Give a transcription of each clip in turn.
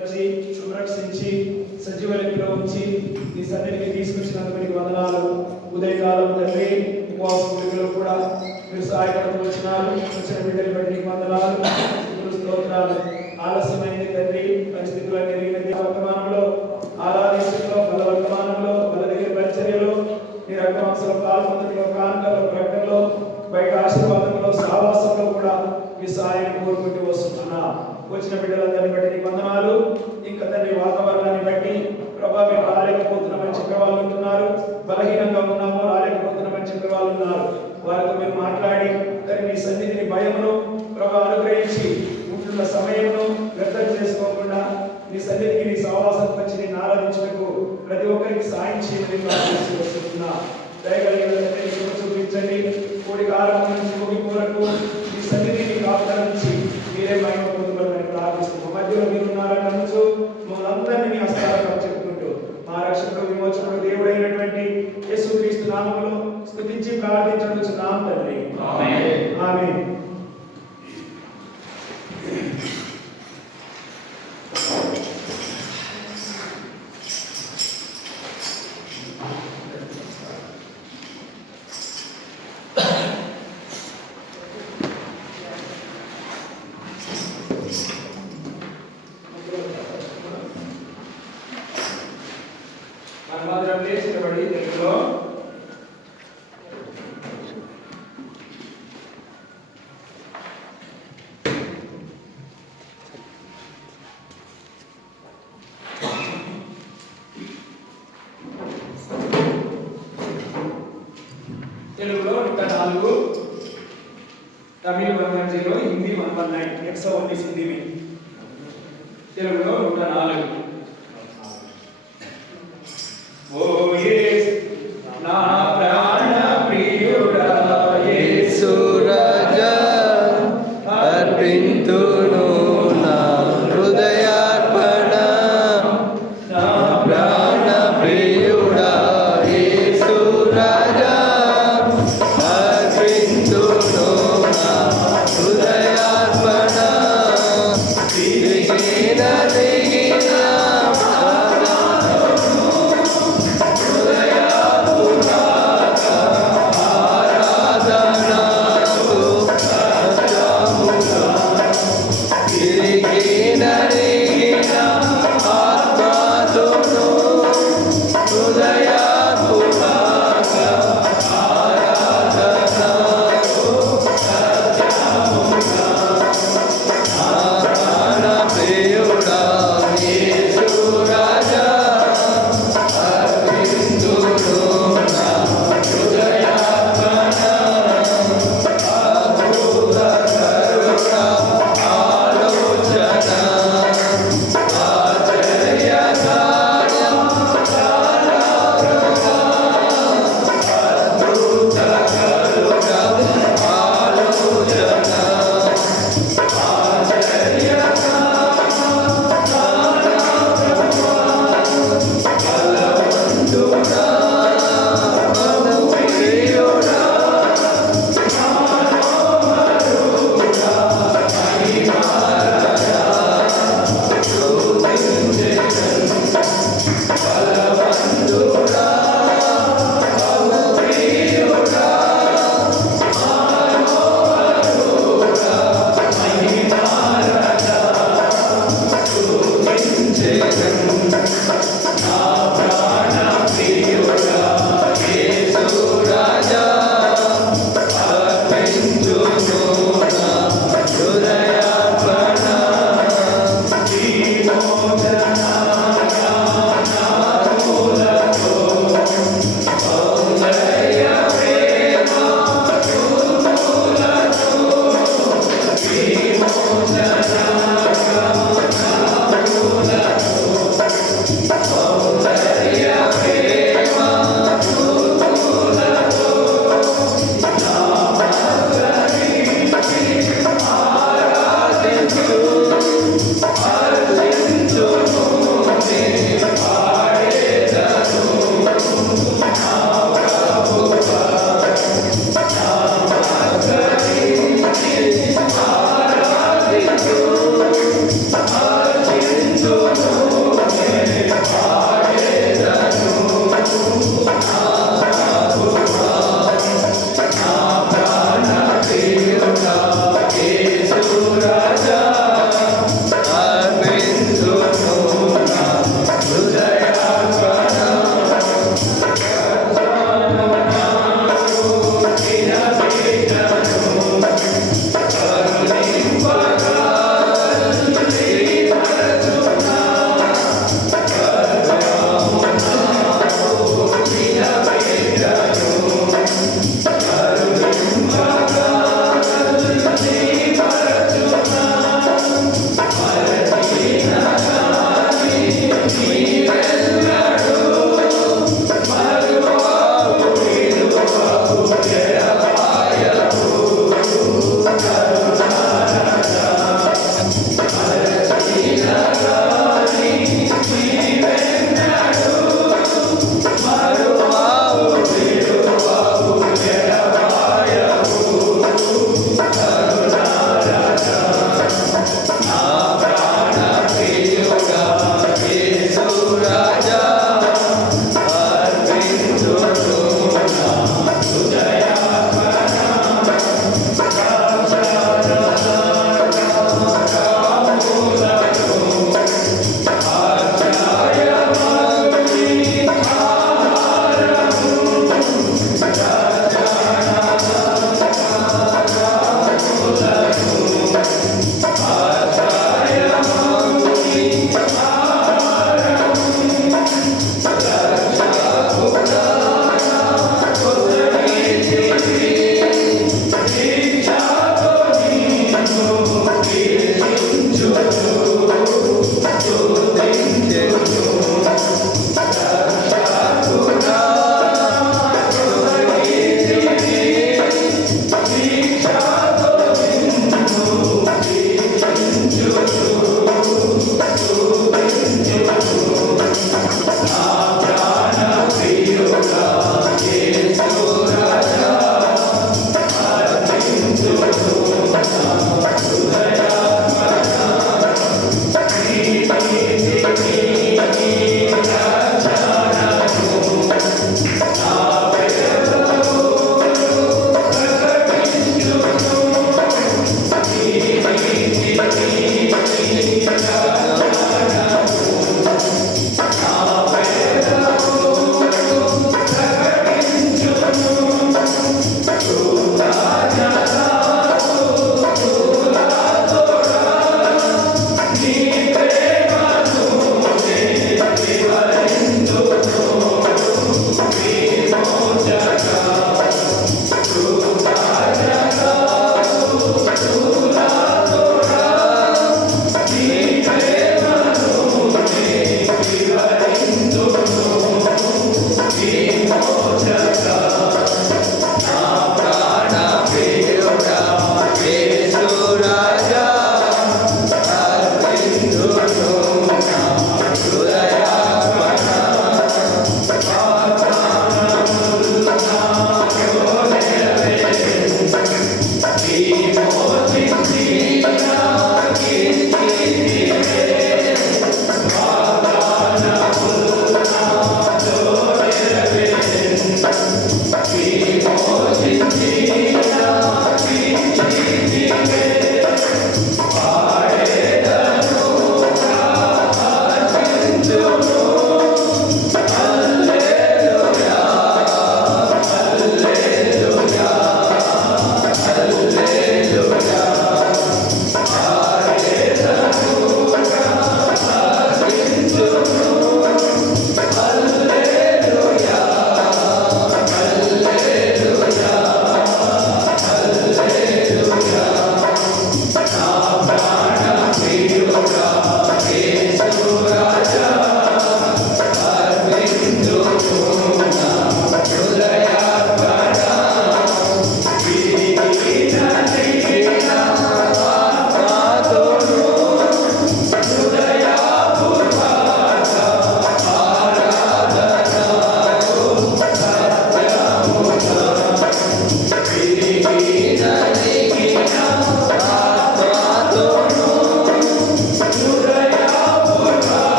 భద్రపరిచి సంరక్షించి సజీవ లెక్కలో ఉంచి నీ సన్నిధికి తీసుకొచ్చినందుకు నీకు వందనాలు. ఉదయకాలం తండ్రి ఉపవాసంలో కూడా మీరు సహాయపడుతూ వచ్చిన బిడ్డలు బట్టి నీకు వందనాలు, స్తోత్రాలు. ఆలస్యమైంది తండ్రి, పరిస్థితులన్నీ ఎరిగినది. వర్తమానంలో ఆరాధనలో బల వర్తమానంలో బల దగ్గర పరిచర్యలో నీ రక్తమాంసంలో పాల్పొందడంలో కానుకలో ప్రకటనలో బయట ఆశీర్వాదంలో సహవాసంలో కూడా మీ సహాయాన్ని కోరుకుంటూ వస్తున్నా. వచ్చిన బిడ్డలందరినీ బట్టి నీకు వందనాలు. ఇంకా తండ్రి వాతావరణాన్ని బట్టి ప్రభా మేము రాలేకపోతున్నామని చెప్పే వాళ్ళు ఉంటున్నారు, బలహీనంగా ఉన్నామో రాలేకపోతున్నామని చెప్పే వాళ్ళు ఉన్నారు. వారితో మేము మాట్లాడి తండ్రి నీ సన్నిధిని భయమును ప్రభా అనుగ్రహించి ఉంటున్న సమయంలో వ్యర్థం చేసుకోకుండా నీ సన్నిధికి నీ సహవాసం వచ్చి నేను ఆరాధించడానికి ప్రతి ఒక్కరికి సాయం చేయమని ప్రార్థిస్తూ వస్తున్నా. దయగలిగిన చూపించండి. కోడికి ఆరంభం నుంచి ముగింపు వరకు నీ సన్నిధిని కాపాడించి మీరే మహిమ పొందుకోవాలని ప్రార్థిస్తున్నాం. మధ్యలో మీరు ఉన్నారని నమ్ముచు మమ్మల్ని అందరినీ మీ హస్తాలకు చెప్పుకుంటూ మా రక్షకుడు విమోచకుడు దేవుడైనటువంటి యేసుక్రీస్తు నామములో స్తుతించి ప్రార్థించుచున్నాం తండ్రి. ఆమేన్. ఆమేన్. తెలుగులో తెలుగులో 104, తమిళ 110, హిందీ 119. 119 హిందీ में తెలుగులో 104. ఓ యేసు నా ప్రాణ ప్రియుడా యేసు రాజా అర్పింతును నా హృదయార్పణ. నా ప్రాణ ప్రియుడా యేసు రాజా అర్పింతును నా హృదయార్పణ. తిరిగిన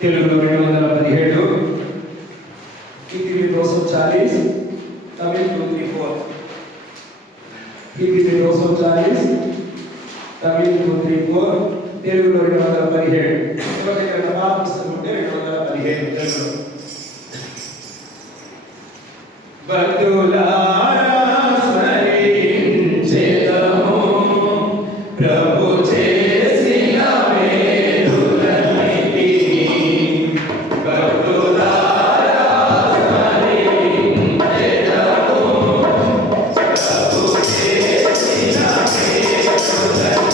తెలుగులో 217, హిందీ 240, తమిళ్ 234. హిందీ 240, తమిళ్ 234, తెలుగులో 217. ఎవరి దగ్గర పాత పుస్తకం ఉంటే 215 తెలుగులో. భక్తులారా స్మరించెదము ప్రభు చేసిన మేలులన్నిటినీ. భక్తులారా స్మరించెదము ప్రభు చేసిన మేలులన్నిటినీ.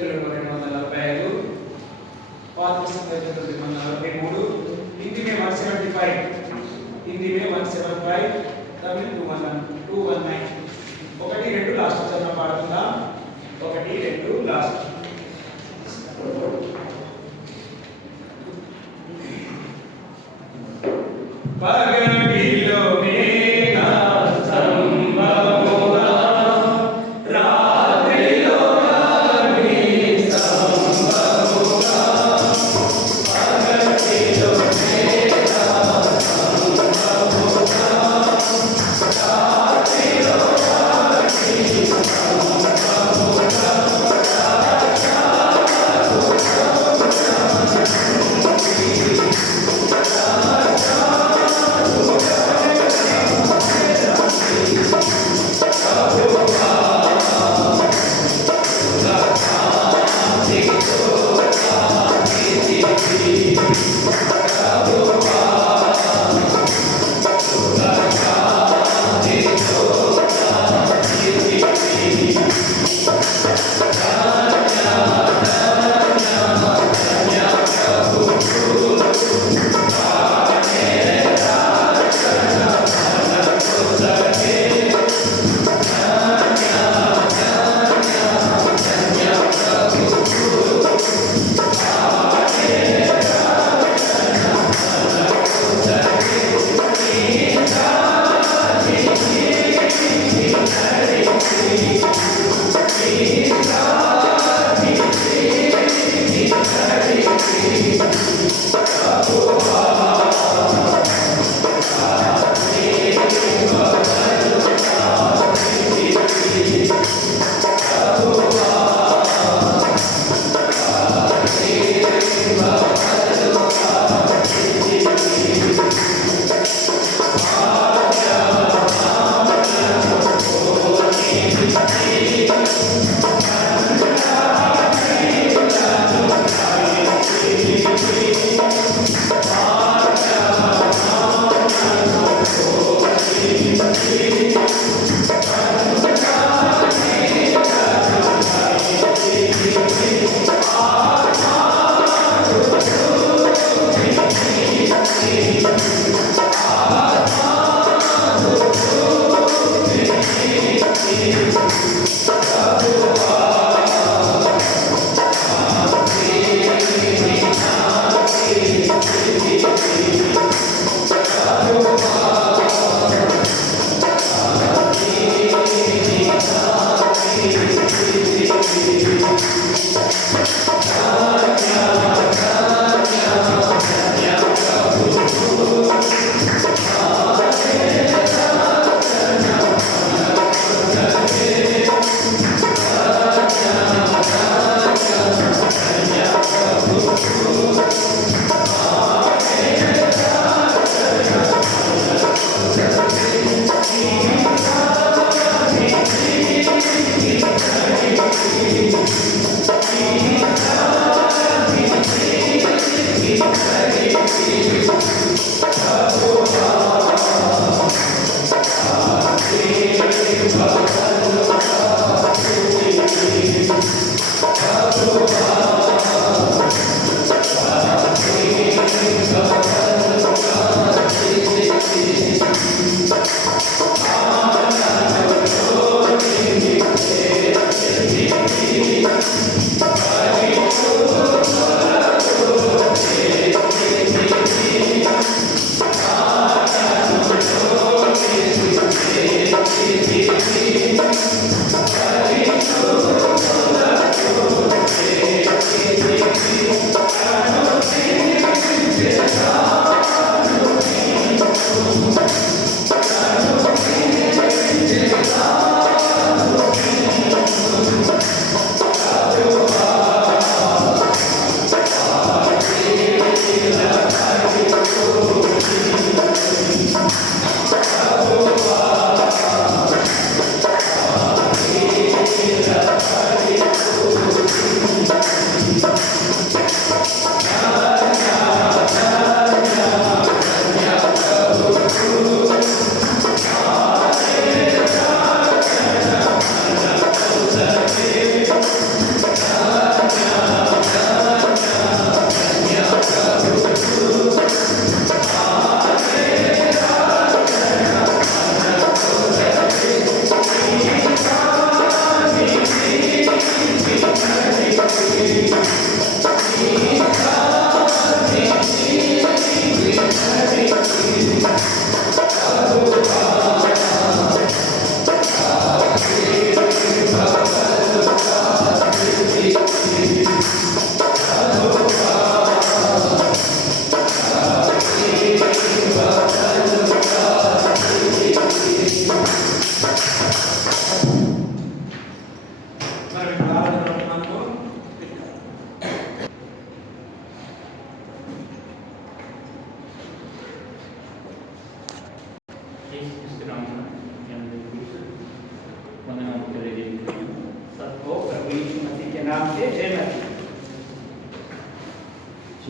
తెలుగులో 245, పాత పుస్తకం అయితే 943, హిందీ में 175, హిందీ में 175, తమిళ్ 219. 1 2 లాస్ట్ చరణం పాడుతుందా? 1 2 లాస్ట్. పగటిలో మేఘ సంభవముగా, రాత్రిలో అగ్ని సంభవముగా, పగటిలో మేఘ సంభవముగా, రాత్రిలో అగ్ని సంభవముగా,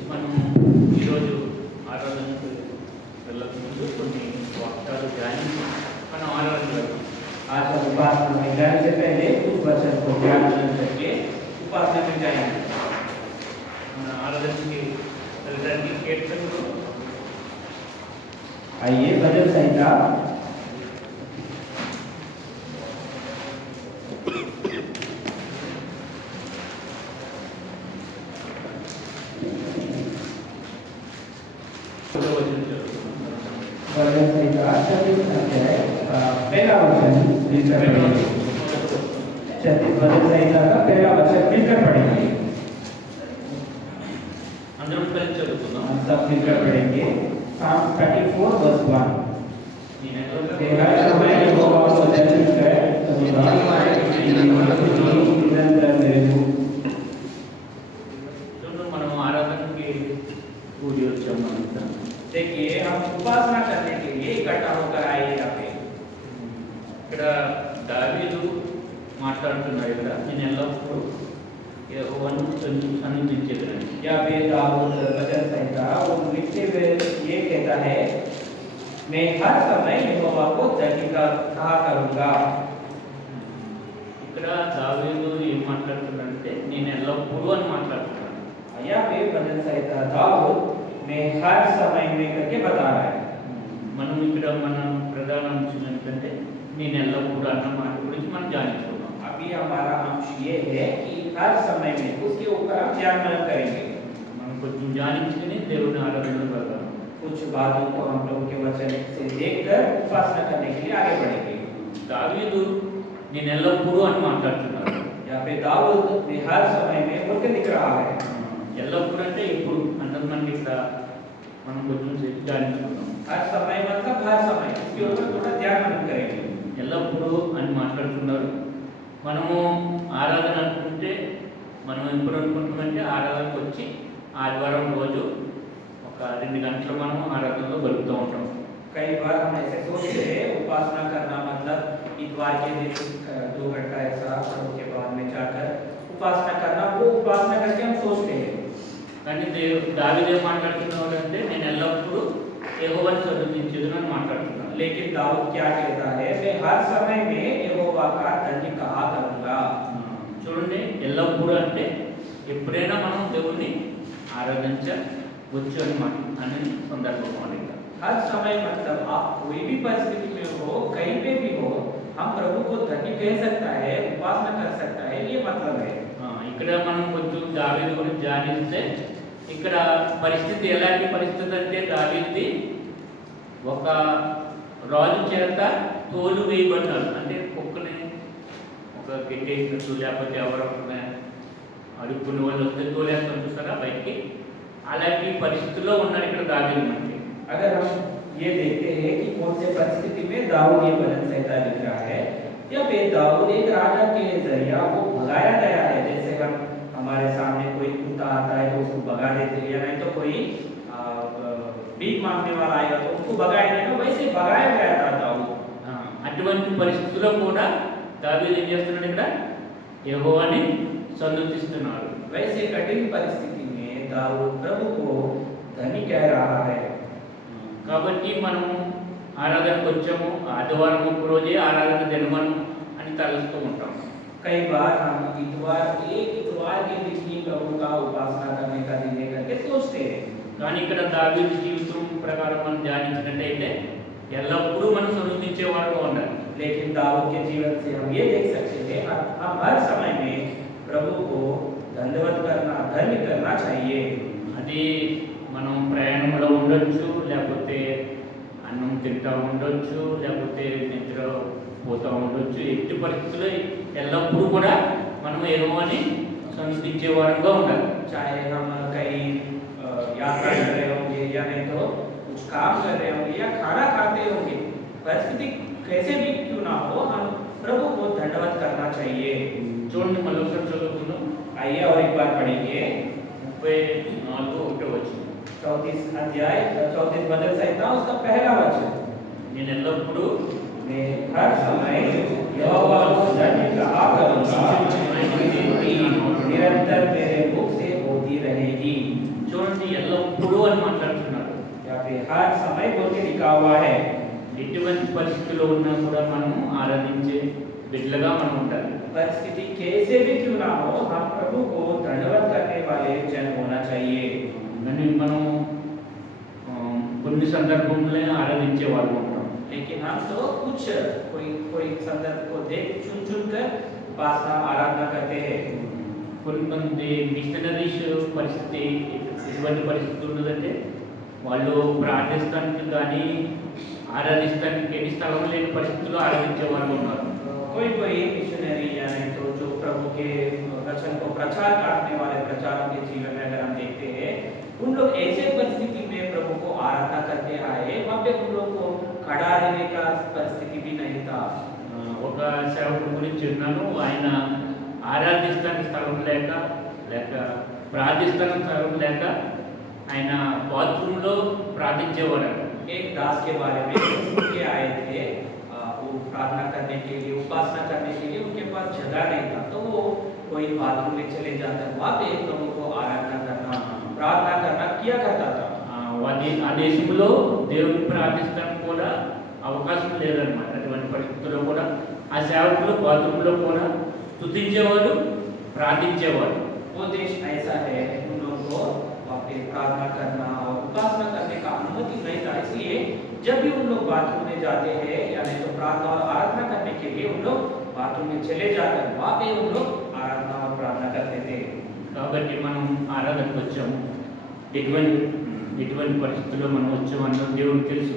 మనం ఈరోజు ఆరాధనకు వెళ్ళక ముందు కొన్ని వాక్యాలు ధ్యానించి మనం ఆరాధన వెళ్తాం. आज हम उपासना में जाने से पहले कुछ वचन को ध्यान करके उपासना में जाएंगे। మన ఆరాధనకి వెళ్ళడానికి కీర్తనలు आइए भजन संहिता వచనం చదువుతున్నాం. भजन संहिता 36 अध्याय पहला वचन मिलकर पढ़ेंगे। 36 भजन संहिता का पहला वचन मिलकर पढ़ेंगे। అందరం కలిసి చదువుతున్నాం. हम सब मिलकर पढ़ेंगे। Psalm 34 verse 1। तेरा समय यहोवा को दर्शन कर निरंतर मेरे मुख। చూడండి, మనం ఆరాధనకి కూడి వచ్చాం. మనంతా देखिए हम उपासना करने के लिए इकट्ठा होकर आए यहाँ पे। ఇక్కడ దావీదు మాట్లాడుతున్నాడు. ఇక్కడ నేను ఎల్లప్పుడూ యెహోవాను సన్నిధించేదని. यहाँ पे दाऊद भजन संहिता वो लिखते हुए ये कहता है, मैं हर समय यहोवा को धन्य कहा करूंगा। ఇక్కడ దావీదు ఏం మాట్లాడుతున్నాడంటే నేను ఎల్లప్పుడూ అని మాట్లాడుతున్నాడు. यहाँ पे भजन संहिता दाऊद मैं हर समय में करके बता रहा है। మనం ఇక్కడ మన ప్రధాన అంశం ఏంటంటే నేను ఎల్లప్పుడూ అన్న మాట గురించి మనం ధ్యానించుకున్నాం. अभी हमारा अंश ये है कि हर समय में उसके ऊपर हम ध्यान मनन करेंगे। మనం కొంచెం ధ్యానించుకుని దేవుని ఆరాధనలో వెళ్దాం. कुछ बातों को हम लोगों के वचन से देखकर उपासना करने के लिए आगे बढ़ेंगे। దావీదు నేను ఎల్లప్పుడూ అని మాట్లాడుతున్నాడు. यहाँ पे दाऊद ने हर समय में बोलते दिख रहा है। ఎల్లప్పుడూ అంటే ఎప్పుడు అంతమంది ఇక్కడ మనం కొంచెం సేపు ధ్యానించుకున్నాం. हर समय मतलब हर समय, इसके ऊपर थोड़ा ध्यान मनन करेंगे। ఎల్లప్పుడూ అని మాట్లాడుతున్నారు. మనము ఆరాధన అనుకుంటే మనం ఎప్పుడు అనుకుంటామంటే ఆరాధనకు వచ్చి ఆదివారం రోజు ఒక 2 గంటలు మనం ఆరాధనలో గడుపుతూ ఉంటాం. कई बार हम ऐसे सोचते हैं उपासना करना मतलब इतवार के दिन 2 घंटा ऐसा प्रभु के बाद में जाकर उपासना करना, वो उपासना करके हम सोचते हैं। కానీ దావీదు ఏం మాట్లాడుతున్నాడు అంటే నేను ఎల్లప్పుడూ యెహోవాను సన్నిధించేదని అని మాట్లాడుతున్నాను. लेकिन दाऊद क्या कहता है, मैं हर समय में यहोवा का धन्य कहा करूंगा। చూడండి, ఎల్లప్పుడూ అంటే ఎప్పుడైనా మనం దేవుణ్ణి ఆరాధించవచ్చు అని సందర్భం అనేది. हर समय मतलब आप कोई भी परिस्थिति में हो, कहीं पे भी हो, हम प्रभु को धन्य कह सकता है, उपासना कर सकता है, ये मतलब है। ఇక్కడ మనం కొంచెం దావీదు గురించి ధ్యానిస్తే ఇక్కడ పరిస్థితి ఎలాంటి పరిస్థితి అంటే దావీదుది ఒక రాజు చేత తోలు వేయబడ్డారు. అంటే కుక్కని ఒక గెట్టేసినట్టు లేకపోతే ఎవరొకరిని అడుక్కునే వాళ్ళు వస్తే తోలేస్తాం చూస్తారా బయటికి, అలాంటి పరిస్థితుల్లో ఉన్నాడు ఇక్కడ దావీదు. మనకి अगर हम ये देखते हैं कि कौन से परिस्थिति में दाऊद ये भजन संहिता लिख रहा है, या फिर दाऊद एक राजा के जरिया वो भगाया गया है। जैसे हम हमारे सामने कोई कुत्ता आता है तो उसको भगा देते हैं, या नहीं तो कोई भीख मांगने वाला आएगा तो उसको भगाएंगे, तो वैसे भगाया गया था दाऊद। అటువంటి పరిస్థితుల్లో కూడా దావీదు ఏం చేస్తున్నాడు, ఇక్కడ యెహోవాని సన్నిధిస్తున్నాడు. वैसे कठिन परिस्थिति में दाऊद प्रभु को धन्य कह रहा है। కాబట్టి మనము ఆరాధనకు వచ్చాము, ఆదివారం ఒక రోజే ఆరాధన దినమను అని తలుస్తూ ఉంటాం. कई बार हम इतवार के दिन ही प्रभु का उपासना करने का दिन है करके सोचते हैं। కానీ ఇక్కడ దావీదు జీవితం ప్రకారం మనం ధ్యానించినట్టయితే ఎల్లప్పుడూ మనం సన్నిధించే వారుగా ఉండాలి. लेकिन दाऊद के जीवन से हम ये देख सकते हैं, हम हर समय में प्रभु को धन्यवाद करना, धन्य करना चाहिए। అది మనం ప్రయాణంలో ఉండొచ్చు, లేకపోతే అన్నం తింటూ ఉండొచ్చు, లేకపోతే నిద్ర పోతూ ఉండొచ్చు. ఎట్టి పరిస్థితుల్లో ఎల్లప్పుడూ కూడా మనం యెహోవాని సన్నిధించే వారంగా ఉండాలి. चाहे हम कहीं यात्रा कर रहे होंगे, या नहीं तो कुछ काम कर रहे होंगे, या खाना खाते होंगे, परिस्थिति कैसे भी क्यों ना हो, हम प्रभु को धन्यवाद करना चाहिए। చూడండి, మళ్ళీ ఒకసారి చదువుకుందాం. आइए और एक बार पढ़ेंगे 34 వచ్చింది. 34 अध्याय 34 भजन संहिता उसका पहला वचन, నేను ఎల్లప్పుడూ मैं हर समय यहोवा को धन्य कहा करूंगा, निरंतर मेरे मुख से होती रहेगी। చూడండి, చూడండి ఎల్లప్పుడూ అని మాట్లాడుతున్నారు. यहाँ पे हर समय बोल के लिखा हुआ है। ఎటువంటి పరిస్థితిలో ఉన్నా కూడా మనం ఆరాధించే బిడ్డలుగా మనం ఉండాలి. परिस्थिति कैसे भी क्यों ना हो, हम प्रभु को धन्यवाद करने वाले जन होना चाहिए। కానీ మనం కొన్ని సందర్భంలో ఆరాధించే వాళ్ళు ఉంటాం. लेकिन हम तो कुछ कोई संदर्भ को देख चुन कर उपासना आराधना करते हैं। కొంతమంది మిషనరీస్ పరిస్థితి ఎటువంటి పరిస్థితి ఉన్నదంటే వాళ్ళు ప్రార్థిస్తానికి కానీ ఆరాధిస్తానికి ఎన్ని స్థలం లేని పరిస్థితుల్లో ఆరాధించే వాళ్ళు ఉన్నారు. कोई मिशनरी या नहीं तो जो प्रभु के वचन को प्रचार करने वाले प्रचारकों के जीवन में अगर हम देखते हैं, उन लोग ऐसे परिस्थिति में प्रभु को आराधना करते आए, वहाँ पे उन लोग को खड़ा रहने का परिस्थिति भी नहीं था। ఒక సేవకుడి గురించి విన్నాను. ఆయన ఆరాధిస్తానికి స్థలం లేక ప్రార్థిస్తానికి స్థలం లేక ఆయన బాత్రూంలో ప్రార్థించేవారు. एक दास के बारे में सुन के आए थे, वो प्रार्थना करने के लिए उपासना करने के लिए उनके पास जगह नहीं था, तो वो कोई बाथरूम में चले जाकर वहाँ पे प्रभु को आराधना करना प्रार्थना करना किया करता था। ఆ దేశంలో దేవుని ప్రార్థిస్తానికి కూడా అవకాశం లేదన్నమాట. అటువంటి పరిస్థితుల్లో కూడా ఆ సేవకులు బాత్రూంలో కూడా స్తుతించేవారు, ప్రార్థించేవారు. वो देश ऐसा है, उन लोगों को वहाँ पे प्रार्थना करना और उपासना करने का अनुमति नहीं था, इसलिए जब भी उन लोग बाथरूम में जाते हैं या नहीं तो प्रार्थना और आराधना करने के लिए उन लोग बाथरूम में चले जाकर वहाँ पे उन लोग आराधना और प्रार्थना करते थे। కాబట్టి మనం ఆరాధనకు వచ్చాము. ఎటువంటి పరిస్థితుల్లో మనం వచ్చామన్న దేవునికి తెలుసు.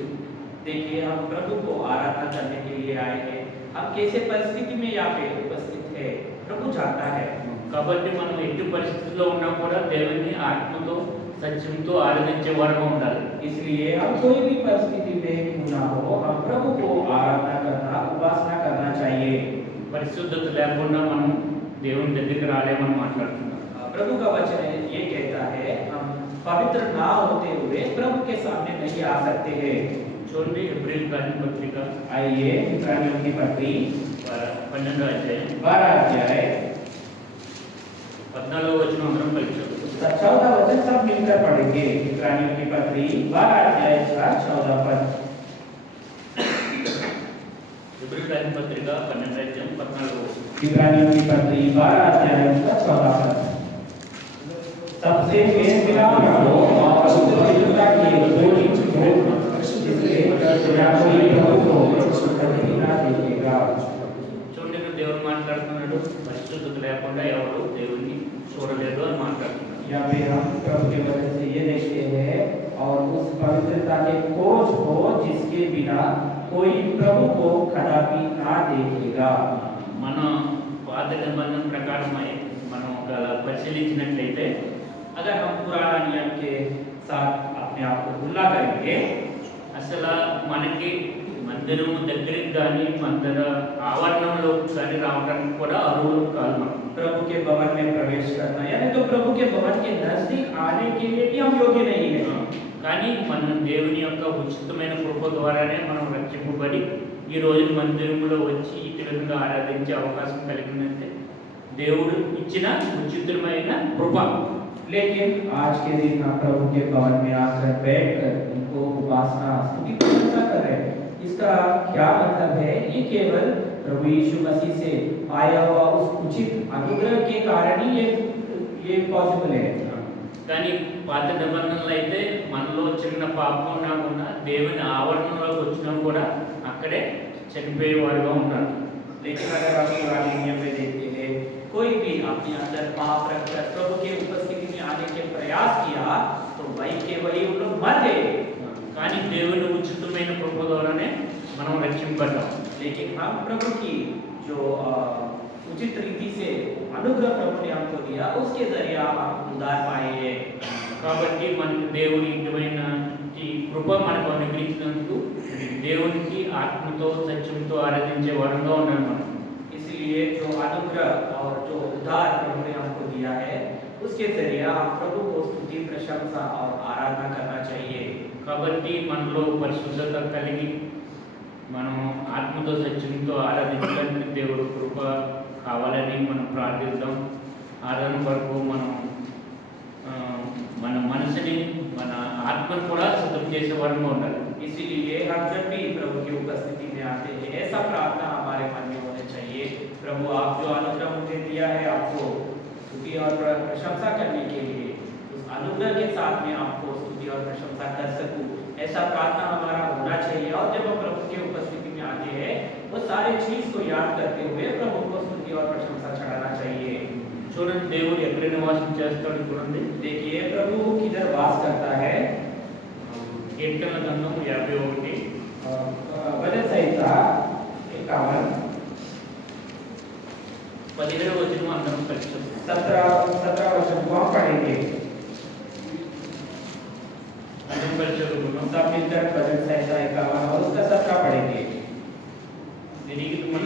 देखिए, हम प्रभु को आराधना करने के लिए आए हैं, हम कैसे परिस्थिति में यहाँ पे उपस्थित है प्रभु जानता है। కాబట్టి మనం ఎట్టి పరిస్థితుల్లో ఉన్నా కూడా దేవుని ఆత్మతో సత్యంతో ఆరాధించే వారుగా ఉండాలి. इसलिए हम कोई भी परिस्थिति में क्यों ना हो, हम प्रभु को आराधना करना उपासना करना चाहिए। పరిశుద్ధత లేకుండా మనం దేవుని దగ్గరికి రాలేమని మాట్లాడుతున్నాం. प्रभु का वचन ये कहता है, हम पवित्र ना होते हुए प्रभु के सामने नहीं आ सकते हैं। చూడండి ఏప్రిల్ రాసిన పత్రిక आइए इब्रानियों की पत्री 12వ అధ్యాయం 12 अध्याय 14వ వచనం అందరం కలిసి చదువుతాం. 14 वचन सब मिलकर पढ़ेंगे। इब्रानियों की पत्री 12 अध्याय 14 पद। ఏప్రిల్ రాసిన పత్రిక 12వ అధ్యాయం 14వ వచనం. इब्रानियों की पत्री 12 अध्याय 14 पद। सबसे मेल मिलाप रखो और शुद्धता की बोली जिससे ना कोई प्रभु को कभी ना देखेगा। చూడండి ఇక్కడ దేవుడు మాట్లాడుతున్నాడు. పరిశుద్ధత లేకుండా ఎవరు దేవుని చూడలేదు అని మాట్లాడుతున్నాడు. यहाँ पे हम प्रभु के वचन से ये देखते हैं, और उस पवित्रता के खोज हो जिसके बिना कोई प्रभु को कदापि ना देखेगा। మన పాత నిబంధన ప్రకారమై మనం ఒక పరిశీలించినట్లయితే अगर हम पुराना नियम के साथ अपने आप को तुलना करेंगे, అసలు మనకి మందిరం దగ్గరికి కానీ మందిర ఆవరణంలోకి కానీ రావడానికి కూడా అర్హులు కాదు మనం. प्रभु के भवन में प्रवेश करना यानी तो प्रभु के भवन के नजदीक आने के लिए भी हम योग्य नहीं है। కానీ మనం దేవుని యొక్క ఉచితమైన కృప ద్వారానే మనం రక్షింపబడి ఈ రోజు మందిరంలో వచ్చి ఈ విధంగా ఆరాధించే అవకాశం కలిగిందంటే దేవుడు ఇచ్చిన ఉచితమైన కృప. लेकिन आज के दिन हम प्रभु के भवन में आकर बैठकर उनको उपासना स्तुति प्रशंसा कर रहे हैं। इसका क्या मतलब है? ये केवल प्रभु यीशु मसीह से आया हुआ उस उचित अनुग्रह के कारण ही ये पॉसिबल है। కానీ పాత నిబంధనలు అయితే మనలో చిన్న పాపం ఉన్నా దేవుని ఆవరణలోకి వచ్చినా కూడా అక్కడే చనిపోయేవాడుగా ఉంటారు. लेकिन अगर हम पुराने नियम में देखते हैं, कोई भी अपने अंदर पाप रखकर प्रभु के उपस्थिति में आने के प्रयास किया तो वही के वही उन लोग मर गए। కానీ దేవుని ఉచితమైన కృప ద్వారానే మనం రక్షింపబడ్డాం. लेकिन हम प्रभु की जो उचित रीति से अनुग्रह प्रभु ने हमको दिया, उसके जरिए हम उद्धार पाए हैं। కాబట్టి మనకి దేవుని ఇటువంటి ఈ కృప మనకు అనుగ్రహించినందుకు దేవునికి ఆత్మతో సత్యంతో ఆరాధించే వారంగా ఉన్నాం మనం. इसलिए जो अनुग्रह और जो उद्धार प्रभु ने हमको दिया है, उसके जरिए हम प्रभु को स्तुति प्रशंसा और आराधना करना चाहिए। కాబట్టి మనలో పరిశుద్ధత కలిగి మనం ఆత్మతో సత్యంతో ఆరాధించడానికి దేవుడు కృప కావాలని మనం ప్రార్థిద్దాం. ఆరాధన వరకు మనం మన మనసుని మనసుని మన ఆత్మను కూడా సిద్ధం చేసే వారంగా ఉండాలి. इसीलिए हम जब भी प्रभु की उपस्थिति में आते हैं ऐसा प्रार्थना हमारे मन में होने चाहिए, प्रभु आप जो अनुग्रह मुझे दिया है आपको स्तुति और प्रशंसा करने के लिए उस अनुग्रह के साथ में आपको स्तुति और प्रशंसा कर सकूं, ऐसा प्रार्थना हमारा होना चाहिए। और जब हम प्रभु की उपस्थिति में आते हैं वो सारे चीज को याद करते हुए प्रभु को स्तुति और प्रशंसा चढ़ाना चाहिए। చూడండి దేవుడు ఎక్కడ నివాసం చేస్తాడు చూడండి. देखिए प्रभु किधर वास करता है। కీర్తనల గ్రంథం 51 भजन संहिता 51 17వ వచనం అందరం కలిసి చదువుదాం. 17 वचन को हम पढ़ेंगे। అందరం కలిసి చదువుకుందాం. सब मिलकर भजन संहिता 51 और उसका 17 पढ़ेंगे। తిరిగి మన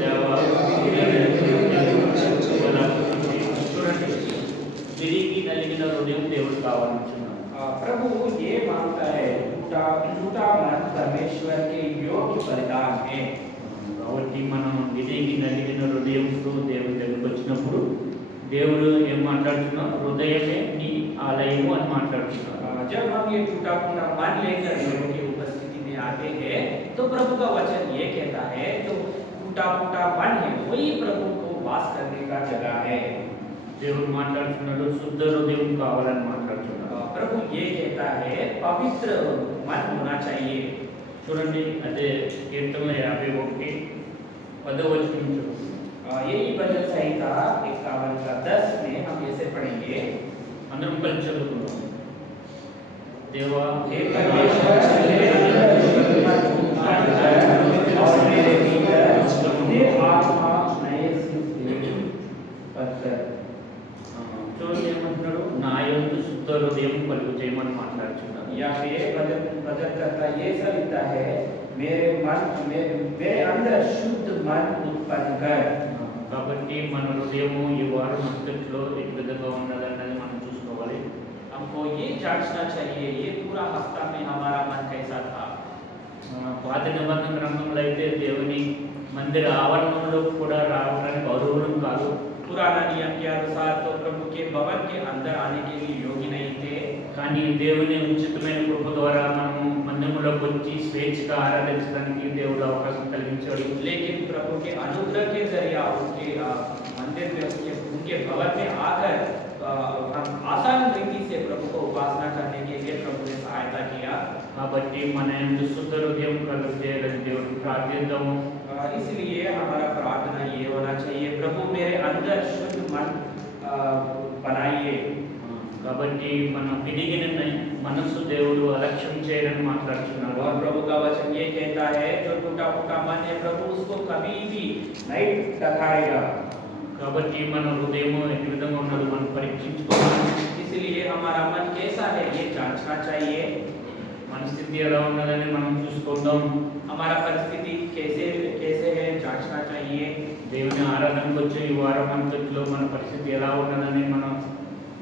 దేవా చూడండి, తిరిగి నలిగిన హృదయం దేవుడు కావాలనుచున్నాడు. प्रभु ये मांगता है टूटा मन परमेश्वर के योग्य बलिदान है। కాబట్టి మనం తిరిగి నలిగిన హృదయంతో దేవుడి దగ్గరికి వచ్చినప్పుడు దేవుడు ఏం మాట్లాడుతున్నాడు? హృదయమే నీ ఆలయము అని మాట్లాడుతున్నాడు. जब हम ये टूटा फूटा मन लेकर प्रभु की उपस्थिति में आते हैं तो प्रभु का वचन ये कहता है जो टूटा फूटा मन है वही प्रभु को वास करने का जगह है। దేవుడు మాట్లాడుతున్నాడు, శుద్ధ హృదయం కావాలని మాట్లాడుతున్నాడు. प्रभु ये कहता है पवित्र मन होना चाहिए। చూడండి, అదే కీర్తనల 51 10వ వచనం నుంచి यही भजन संहिता 51 का 10 में हम ऐसे पढ़ेंगे। అందరం కలిసి చదువుకుందాం. దేవా हे परमेश्वर मेरे अंदर शुद्ध मन उत्पन्न कर और मेरे भीतर नित्य आत्मा नए सिर से पत्थर। చూడండి ఏమంటున్నాడు? నా యందు శుద్ధ హృదయం కలుగు చేయమని మాట్లాడుతున్నాడు. या फिर भजन करता ये सब लिखता है मेरे अंदर शुद्ध मन उत्पन्न कर। కాబట్టి మన హృదయము ఈ వారం అంతట్లో ఏ విధంగా ఉన్నదన్నది మనం చూసుకోవాలి. हमको ये जांचना चाहिए ये पूरा हफ्ता में हमारा मन कैसा था। పాత నిబంధన గ్రంథంలో అయితే దేవుని మందిర ఆవరణంలో కూడా రావడానికి అర్హులం కాదు. पुराना नियम के अनुसार तो प्रभु के भवन के अंदर आने के लिए योग्य नहीं थे। కానీ దేవుని ఉచితమైన కృప ద్వారా మనము మందిరంలోకి వచ్చి స్వేచ్ఛగా ఆరాధించడానికి దేవుడు అవకాశం కలిగించాడు. लेकिन प्रभु के अनुग्रह के जरिए उनके मंदिर में उनके भवन में आकर हम आसान रीति से प्रभु को उपासना करने के लिए प्रभु ने सहायता किया। కాబట్టి మన యందు శుద్ధ హృదయం కలుగు చేయాలని దేవుడిని ప్రార్థిద్దాము. इसलिए हमारा प्रार्थना ये होना चाहिए प्रभु मेरे अंदर शुद्ध मन बनाइए। కాబట్టి మన విడిగిన మనస్సు దేవుడు అలక్ష్యం చేయడానికి మాట్లాడుతున్నాడు. और प्रभु का वचन ये कहता है जो टूटा फूटा मन है प्रभु उसको कभी भी नहीं दिखाएगा। కాబట్టి మన హృదయం ఏ విధంగా ఉన్నదో మనం పరీక్షించుకోవాలి. इसलिए हमारा मन कैसा है ये जांचना चाहिए। మన స్థితి ఎలా ఉన్నదని మనం చూసుకుందాం. हमारा परिस्थिति कैसे कैसे है जांचना चाहिए। దేవుని ఆరాధనకు వచ్చే ఈ వారం అంతట్లో మన పరిస్థితి ఎలా ఉన్నదని మనం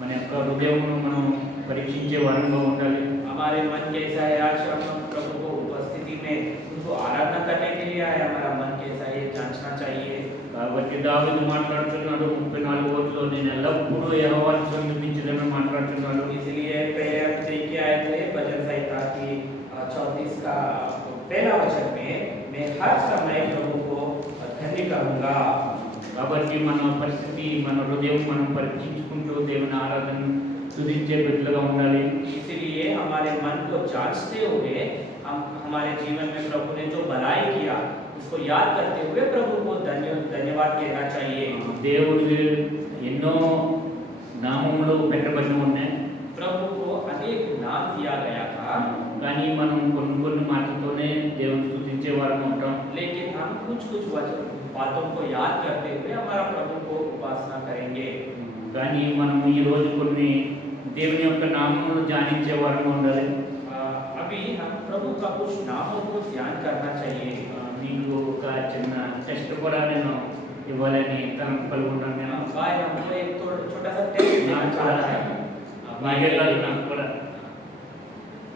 మన యొక్క హృదయమును మనం పరీక్షించే వారంగా ఉండాలి. हमारे मन कैसा है आज हम प्रभु को उपस्थिति में उनको आराधना करने के लिए आए हमारा मन कैसा है ये जांचना चाहिए। కాబట్టి దావీదు మాట్లాడుతున్నాడు 34 వచనంలో నేను ఎల్లప్పుడూ యెహోవాను సన్నిధించుదని మాట్లాడుతున్నాడు. इसलिए पहले हम देख के आए थे भजन संहिता की 34 का पहला वचन में मैं हर समय प्रभु को धन्य करूंगा। కాబట్టి మన పరిస్థితి మన హృదయం మనం పరీక్షించుకుంటూ దేవుని ఆరాధన స్తుతించే బిడ్డలుగా ఉండాలి. इसलिए हमारे मन को जांचते हुए हम हमारे जीवन में प्रभु ने जो भलाई किया उसको याद करते हुए प्रभु को धन्यवाद कहना चाहिए। దేవుడికి ఎన్నో నామములు పెట్టబడి ఉన్నాయి. प्रभु को अनेक नाम दिया गया था కానీ మనం కొన్ని మాటలతోనే దేవుని స్తుతించే వారం ఉంటాం. लेकिन हम कुछ बातों को याद करते हुए हमारा प्रभु को उपासना करेंगे। కానీ మనం ఈ రోజు కొన్ని దేవుని యొక్క నామములను ధ్యానించే వారంగా ఉండాలి. अभी हम प्रभु का कुछ नामों को ध्यान करना चाहिए। మీకు ఒక చిన్న టెస్ట్ కూడా నేను ఇవ్వాలని తలంపుకుంటున్నాను. నేను भाई हमको एक छोटा सा टेस्ट देना चाहता है। నాకు కూడా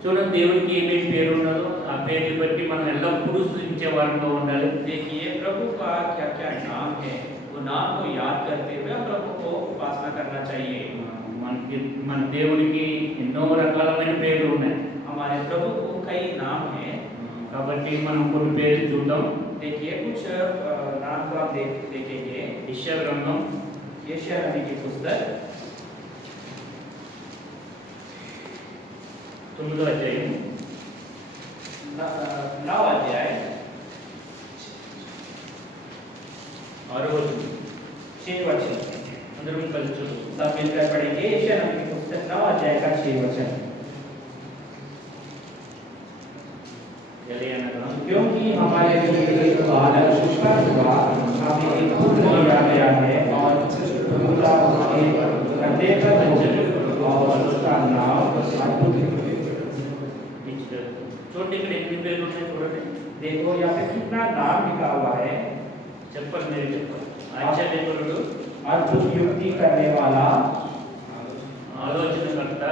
చూడండి, దేవుడికి ఏమేమి పేరు ఉన్నదో ఆ పేరుని బట్టి మనం ఎల్లప్పుడూ స్తుతించే వారంగా ఉండాలి. देखिए प्रभु का क्या क्या नाम है वो नाम को याद करते हुए प्रभु को उपासना करना चाहिए। మన దేవుడికి ఎన్నో రకాలమైన పేర్లు ఉన్నాయి. हमारे प्रभु को कई नाम हैं। కాబట్టి మనం కొన్ని పేర్లు చూద్దాం. देखिए कुछ नाम को आप देखेंगे। యెషయా గ్రంథం यशायाह नबी की पुस्तक 9వ అధ్యాయం 9 अध्याय 6వ వచనం 6 वचन। అందరం కలిసి చూద్దాం. सब मिलकर पढ़ेंगे यशायाह नबी की पुस्तक 9 अध्याय का 6 वचन। ఎలియనగా क्योंकि हमारे लिए एक बालक उत्पन्न हुआ, हमें एक पुत्र दिया गया है और पिता उसके कंधे पर होगा और उसका नाम अद्भुत है। చూడండి ఇక్కడ ఎన్ని పేర్లు ఉన్నాయి చూడండి. देखो यहाँ पे कितना नाम लिखा हुआ है। చెప్పండి, మీరు చెప్పండి. ఆశ్చర్యకరుడు, अद्भुत युक्ति करने वाला, ఆలోచనకర్త,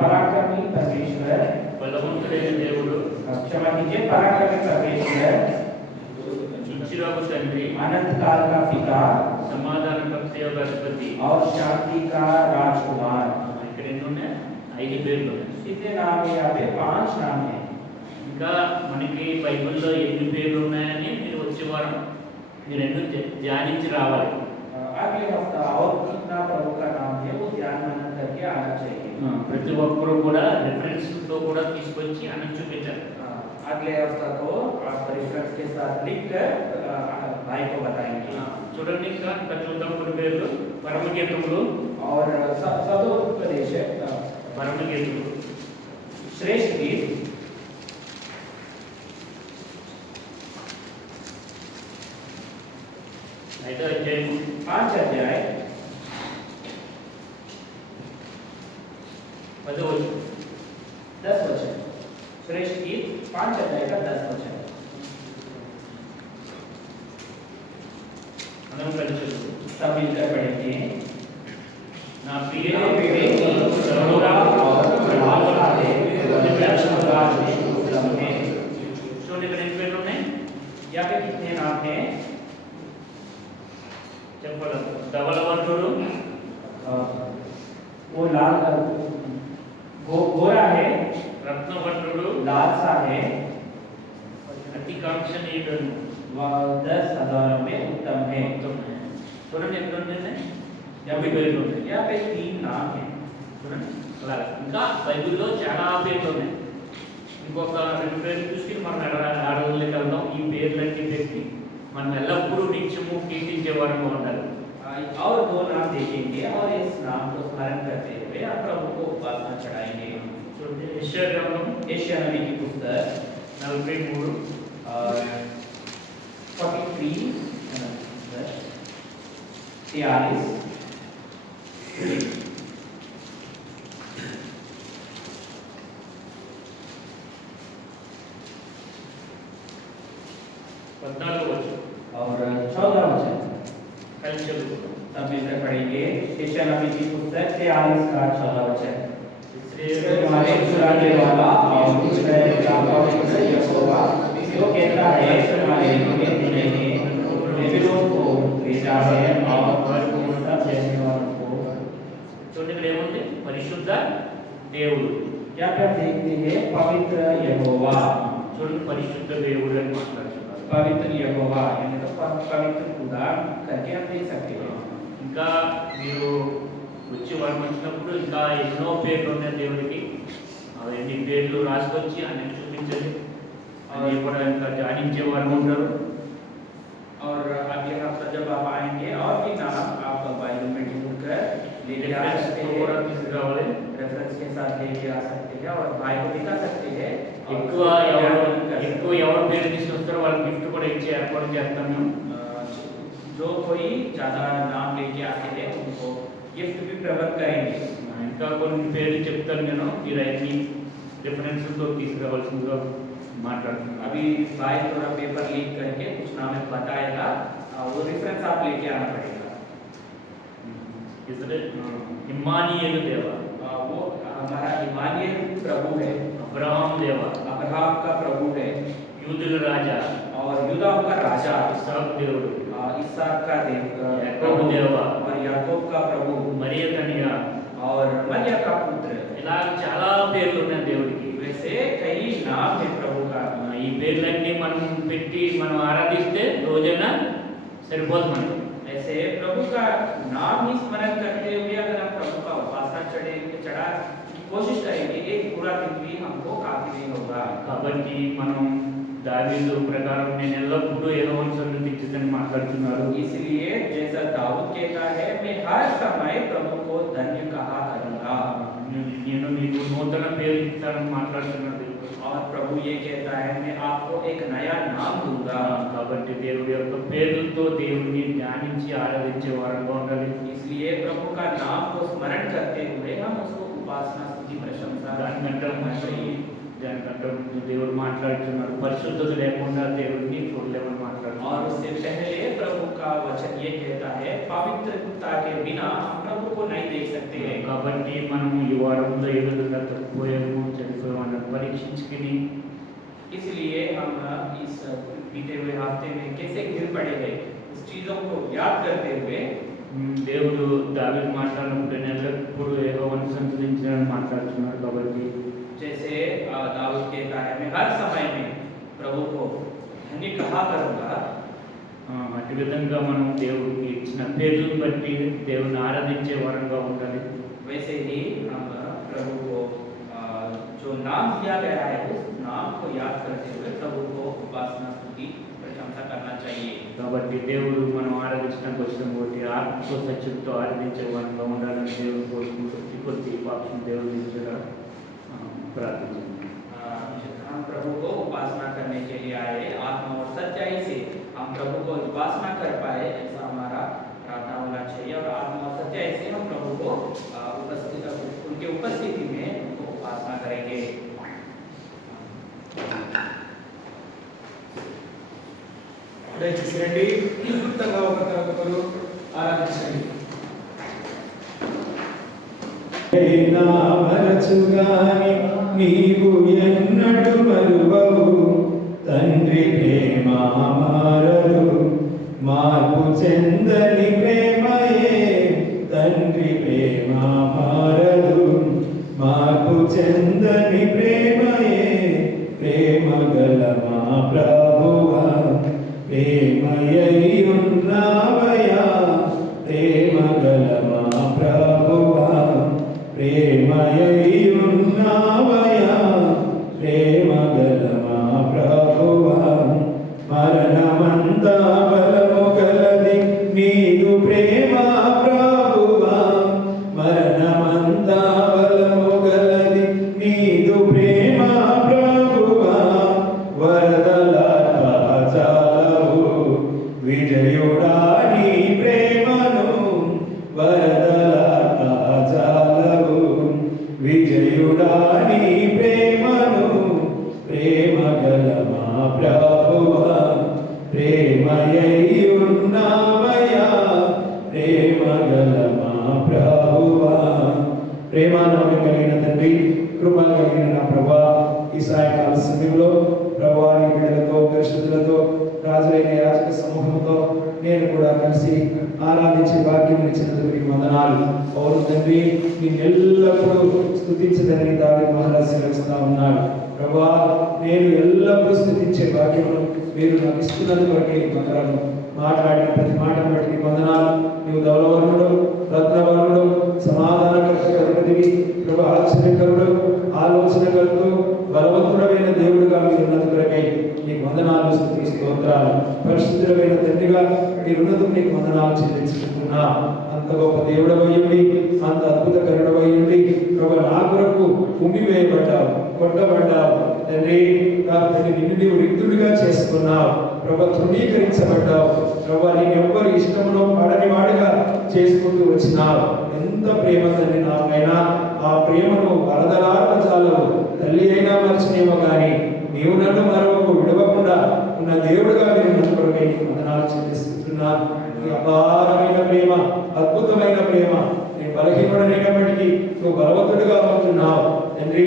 पराक्रमी परमेश्वर, బలవంతుడైన దేవుడు, क्षमा कीजिए, पराक्रमी परमेश्वर, ఇచ్చిరాకు తండ్రి, अनंत काल का पिता సమాధానకర్త యొక్క అధిపతి. और शांति का राजकुमार। ఇక్కడ ఎన్ని ఉన్నాయి? 5 పేర్లు ఉన్నాయి. कितने नाम है? यहाँ पे 5 नाम है। ఇంకా మనకి బైబిల్లో ఎన్ని పేర్లు ఉన్నాయని మీరు వచ్చే వారం మీరు ఎన్నో ధ్యానించి రావాలి. अगले हफ्ता और कितना प्रभु का नाम है वो ध्यान मनन करके आना चाहिए। ప్రతి ఒక్కరు కూడా రెఫరెన్స్తో కూడా తీసుకొచ్చి అన్నం చూపించారు. अगले हफ्ता को आप रेफरेंस के साथ लिखकर भाई को बताएंगे। చూడండి, ఇంకా చూద్దాం కొన్ని పేర్లు. పరమగీతములు, और सदोपदेश, పరమగీతములు, श्रेष्ठ गीत, 5వ అధ్యాయం 5 अध्याय 10వ వచనం. 10 वचन। श्रेष्ठ गीत 5 अध्याय का 10 वचन। అందరం కలిసి చదువుదాం. सब मिलकर पढ़ेंगे। నా मेरे ప్రియ बेटे सरोरा और प्रभावला है, दक्षिणराज में उत्तम है। చూడండి, ఇక్కడ ఎన్ని పేర్లు ఉన్నాయి? यहाँ पे कितने नाम हैं? చెప్పాలి. ధవలవర్ణుడు, वो लाल गोरा है, రత్నవర్ణుడు, लाल सा है, అతి కాంక్షణీయుడు. वह 10,000 में उत्तम है। చూడండి ఎక్కడ ఉన్నాయి? 50 పేర్లు ఉన్నాయి. यहाँ पे 3 नाम हैं। చూడండి అలాగా. ఇంకా బైబిల్లో చాలా పేర్లు ఉన్నాయి. ఇంకొక 2 పేర్లు చూసి మనం ఆడవాళ్ళకి వెళ్దాం. ఈ పేర్లన్నీ పెట్టి మనం ఎల్లప్పుడూ నిత్యము కీర్తించే వారిగా ఉండాలి. और 2 नाम देखेंगे और इस नाम को स्मरण करते हुए आप प्रभु को उपासना चढ़ाएंगे। చూడండి, యెషయా గ్రంథం यशायाह नबी की पुस्तक 43 और 43 43 14వ వచనం और 14 वचन। కలిసి చదువుకుందాం. सब मिलकर पढ़ेंगे यशायाह नबी की पुस्तक 43 का 14 वचन। तुम्हारे चुराने वाला और इस्राएल का पवित्र यहोवा जो कहता है, तुम्हारे लिए मैंने बेबीलोन को भेजा है और सब रहने वालों को। చూడండి, ఇక్కడ ఏముంది? పరిశుద్ధ దేవుడు. यहाँ पे आप देखते हैं पवित्र यहोवा। చూడండి, పరిశుద్ధ దేవుడు అని మాట్లాడుతున్నారు. पवित्र यहोवा यानी तो पवित्र खुदा करके हम देख सकते हैं। ఇంకా మీరు వచ్చి వారు వచ్చినప్పుడు ఇంకా ఎన్నో పేర్లు ఉన్నాయి దేవుడికి. అవన్నీ పేర్లు రాసుకొచ్చి అన్ని చూపించండి. అవి కూడా ఇంకా ధ్యానించే వారు ఉంటారు. और अगले हफ्ता जब आप आएंगे और भी नाम आप बाइबल में ढूंढकर लेके आ सकते కూడా हैं, తీసుకురావాలి. रेफरेंस के साथ लेके आ सकते हैं और भाई को दिखा सकते हैं। ఎక్కువ ఎవరు పేరు తీసుకొస్తారో వాళ్ళకి గిఫ్ట్ కూడా ఇచ్చే ఏర్పాటు చేస్తాను. जो कोई ज्यादा नाम लेके आते हैं उनको गिफ्ट भी प्रबंध करेंगे। ఇంకా కొన్ని పేర్లు చెప్తాను నేను. మీరు అన్ని రిఫరెన్స్తో తీసుకురావాల్సిందిగా మాట్లాడుతున్నాను. अभी भाई थोड़ा पेपर लीक करके कुछ नाम बताएगा, वो रेफरेंस आप लेके आना पड़ेगा। ఇతడే ఇమ్మానుయేలు దేవ, वो हमारा इमानुएल प्रभु है, అబ్రహాం దేవ, अब्राहम का प्रभु है యూదుల రాజా, और यूदा का राजा, ఇస్సాకు దేవుడు, इसहाक का देव యాకోబు దేవ, और याकूब का प्रभु మరియ కన్య, और ఇలా చాలా పేర్లు ఉన్నాయి దేవుడికి. वैसे कई नाम है प्रभु का। ఈ పేర్లన్నీ మనం పెట్టి మనం ఆరాధిస్తే రోజైనా సరిపోదు మనకి. ऐसे प्रभु का नाम ही स्मरण करते हुए अगर हम प्रभु का उपासना चढ़ा की कोशिश करेंगे, एक पूरा दिन भी हमको काफी नहीं होगा। కాబట్టి మనం దావీదు ప్రకారం నేను ఎల్లప్పుడూ యెహోవాను సన్నిధించుదని మాట్లాడుతున్నాడు. इसलिए जैसा दाऊद कहता है, मैं हर समय प्रभु को धन्य कहा करूंगा। నేను నీకు నూతన పేరు ఇస్తానని మాట్లాడుతున్నాడు. और प्रभु ये कहता है, मैं आपको एक नया नाम दूंगा। కాబట్టి దేవుడి యొక్క పేరుతో దేవుడిని ధ్యానించి ఆరాధించే వారంగా ఉండాలి. इसलिए प्रभु का नाम को स्मरण करते हुए हम उसको उपासना स्तुति प्रशंसा దానికంటే करना चाहिए। దానికంటే ముందు దేవుడు మాట్లాడుతున్నాడు. పరిశుద్ధత లేకుండా దేవుడిని చూడలేమని మాట్లాడుతున్నాడు. और उससे पहले प्रभु का वचन ये कहता है, पवित्रता के बिना हम प्रभु को नहीं देख सकते हैं। కాబట్టి మనం ఈ వారంలో ఏ విధంగా తప్పిపోయాము చనిపోయామని పరీక్షించుకుని इसलिए हम इस बीते हुए हफ्ते में कैसे गिर पड़े हैं, उस चीजों को याद करते हुए దేవుడు దావీదు మాట్లాడినప్పుడు నేను ఎల్లప్పుడూ యెహోవాను సంతుదించాలని మాట్లాడుతున్నాడు. కాబట్టి जैसे दाऊद कहता है, मैं हर समय में प्रभु को धन्य कहा करूंगा। అటు విధంగా మనం దేవుడికి ఇచ్చిన పేర్లను బట్టి దేవుని ఆరాధించే వారంగా ఉండాలి. वैसे ही हम प्रभु को जो नाम दिया गया है, उस नाम को याद करते हुए प्रभु को उपासना स्तुति प्रशंसा करना चाहिए। కాబట్టి దేవుడు మనం ఆరాధించడానికి వచ్చిన ఒకటి ఆత్మతో సత్యంతో ఆరాధించే వారంగా ఉండాలని దేవుడు కోరుకుంటూ కొద్ది పాపం దేవుడు ఇచ్చారా ప్రార్థించండి. हम प्रभु को उपासना करने के लिए आए, आत्मा और सच्चाई से हम प्रभु को उपासना कर पाए, ऐसा हमारा प्रार्थना होना चाहिए। और आत्मा और सच्चाई से हम प्रभु को उनके उपस्थिति में उनको उपासना करेंगे। దయచేసి రండి, క్లుప్తంగా ఒకరికొకరు ఆరాధించండి. మరచుగాని నీవు ఎన్నడు మరువవు, తండ్రి ప్రేమ మారదు, మార్పు చెందని ప్రేమయే, తండ్రి ప్రేమ మారదు, మార్పు చెందని ప్రేమయే, ప్రేమ గల మా ప్రభువా, ప్రేమయ్యున్నావయా, ప్రేమ గల మా ప్రభువా, ప్రేమయ్యున్నావయా, ప్రేమ గల మా ప్రభువా, మరణమంతా బలము గలది నీదు ప్రేమ ప్రభువా, మరణమంతా బలము గలది నీదు ప్రేమ ప్రభువా, వరదలార్పచాలవు విజయుడా నీ ప్రేమను, వరదలార్పచాలవు విజయుడా నీ ప్రేమను, ప్రేమ గల మా ప్రభువా, ప్రేమయ్యున్నావయా, ప్రేమ గల మా ప్రభువా. ప్రేమానమ్మకం కలిగిన తండ్రి, కృప కలిగిన నా ప్రభా, ఈ సాయంకాల సమయంలో ప్రభా నీ బిడ్డలతో పరిశుద్ధులతో రాజులైన యాజక సమూహంతో నేను కూడా కలిసి ఆరాధించే భాగ్యం ఇచ్చినందుకు నీకు వందనాలు. అవును తండ్రి, నేను ఎల్లప్పుడూ స్తుతించదని దావీదు మహారాజు సెలవిస్తా ఉన్నాడు. ప్రభా, నేను ఎల్లప్పుడూ స్తుతించే భాగ్యమును మీరు నాకు ఇస్తున్నందుకు బట్టి నీకు వందనాలు. మాట్లాడిన ప్రతి మాటను బట్టి నీకు వందనాలు. నీవు ధవలవర్ణుడు, రత్నవర్ణుడు, సమాధానకర్తవి, ప్రభా ఆశ్చర్యకరుడు, ఆలోచనకర్తూ బలవంతుడమైన దేవుడుగా మీరు ఉన్నందుకు కొరకై నీకు వందనాలు, స్తుతి స్తోత్రాలు. పరిశుద్ధుడమైన తండ్రిగా మీరున్నందుకు నీకు వందనాలు చెల్లించుకుంటున్నా. అంత గొప్ప దేవుడవయ్యుండి, అంత అద్భుతకరుడవయ్యుండి ప్రభా నా కొరకు ఉమ్మివేయబడ్డావు, కొట్టబడ్డావు తండ్రి. కాబట్టి నిన్ను నీవు రిక్తుడిగా చేసుకున్నావు ప్రభా, తృణీకరించబడ్డావు ప్రభా, నీకు ఎవ్వరు ఇష్టంలో పడని వాడిగా చేసుకుంటూ వచ్చినావు. ఎంత ప్రేమ తండ్రి నాకైనా, ఆ ప్రేమను వరదలార్పచాలవు. తల్లి అయినా మర్చినేమో కానీ నీవు నన్ను మరొక విడవకుండా ఉన్న దేవుడుగా మీరు నన్ను కొరకై నీకు వందనాలు చెల్లిస్తున్నాను. నీ అపారమైన ప్రేమ, అద్భుతమైన ప్రేమ. నేను బలహీనుడనైనప్పటికీ నువ్వు బలవంతుడిగా అవుతున్నావు తండ్రి.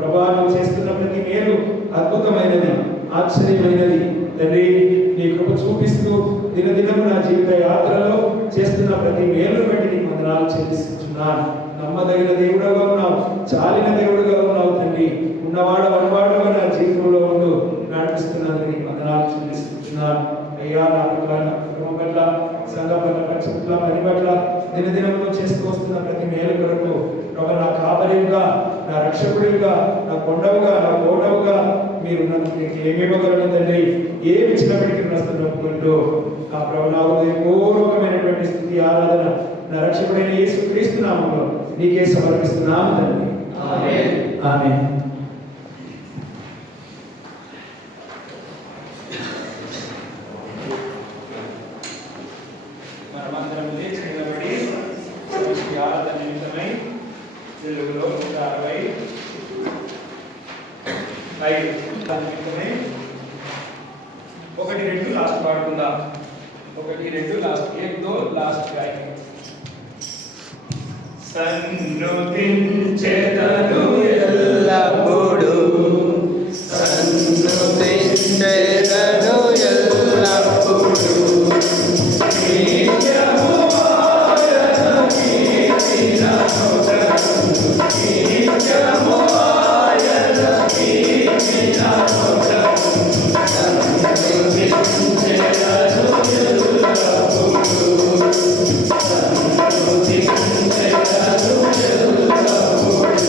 ప్రభా, నువ్వు చేస్తున్న ప్రతి మేలు అద్భుతమైనది, ఆశ్చర్యమైనది తండ్రి. నీ కృప చూపిస్తూ దినదినము నా జీవిత యాత్రలో చేస్తున్న ప్రతి మేలును బట్టి నీకు వందనాలు చెల్లిస్తున్నాను. నమ్మదగిన దేవుడుగా ఉన్నావు, చాలిన దేవుడుగా ఉన్నావు తండ్రి. ఉన్నవాడు వనవాడుగా నా జీవితంలో ఉండు నడిపిస్తున్నందుకు నీకు వందనాలు చెల్లిస్తున్నాను అయ్యా. నా కుటుంబం పట్ల, సంఘం పట్ల, పరిస్థితుల పని పట్ల దినదినంలో చేస్తూ వస్తున్న ప్రతి మేలు కొరకు ప్రభు నా కాపరిగా, నా రక్షకుడిగా, నా కొండవుగా, నా కోటవుగా మీరున్నందుకు నీకు ఏమివ్వగలను తండ్రి. ఏమి ఇచ్చినప్పటికీ ప్రస్తుతం ఒప్పుకుంటూ నా ప్రభు నా పూర్వకమైనటువంటి స్థుతి ఆరాధన నా రక్షకుడైన యేసు క్రీస్తు నామములో నీకే సమర్పిస్తున్నాను తండ్రి. ఆమేన్. ఆమేన్. మనమందరం లేచి నిలబడి సమిష్టి ఆరాధన నిమిత్తమై తెలుగులో 165 నిమిత్తమై 1-2 లాస్ట్ పాడుకుందాం. 1-2 లాస్ట్, 1-2 లాస్ట్ గాయని. సన్నుతించెదను ఎల్లప్పుడూ సన్నుతించెదను ఎల్లప్పుడూ నిత్యము ఆయన కీర్తించెదను, నిత్యము ఆయన కీర్తించెదను, సన్నుతించెదను ఎల్లప్పుడూ, సన్నుతించెదను ఎల్లప్పుడూ.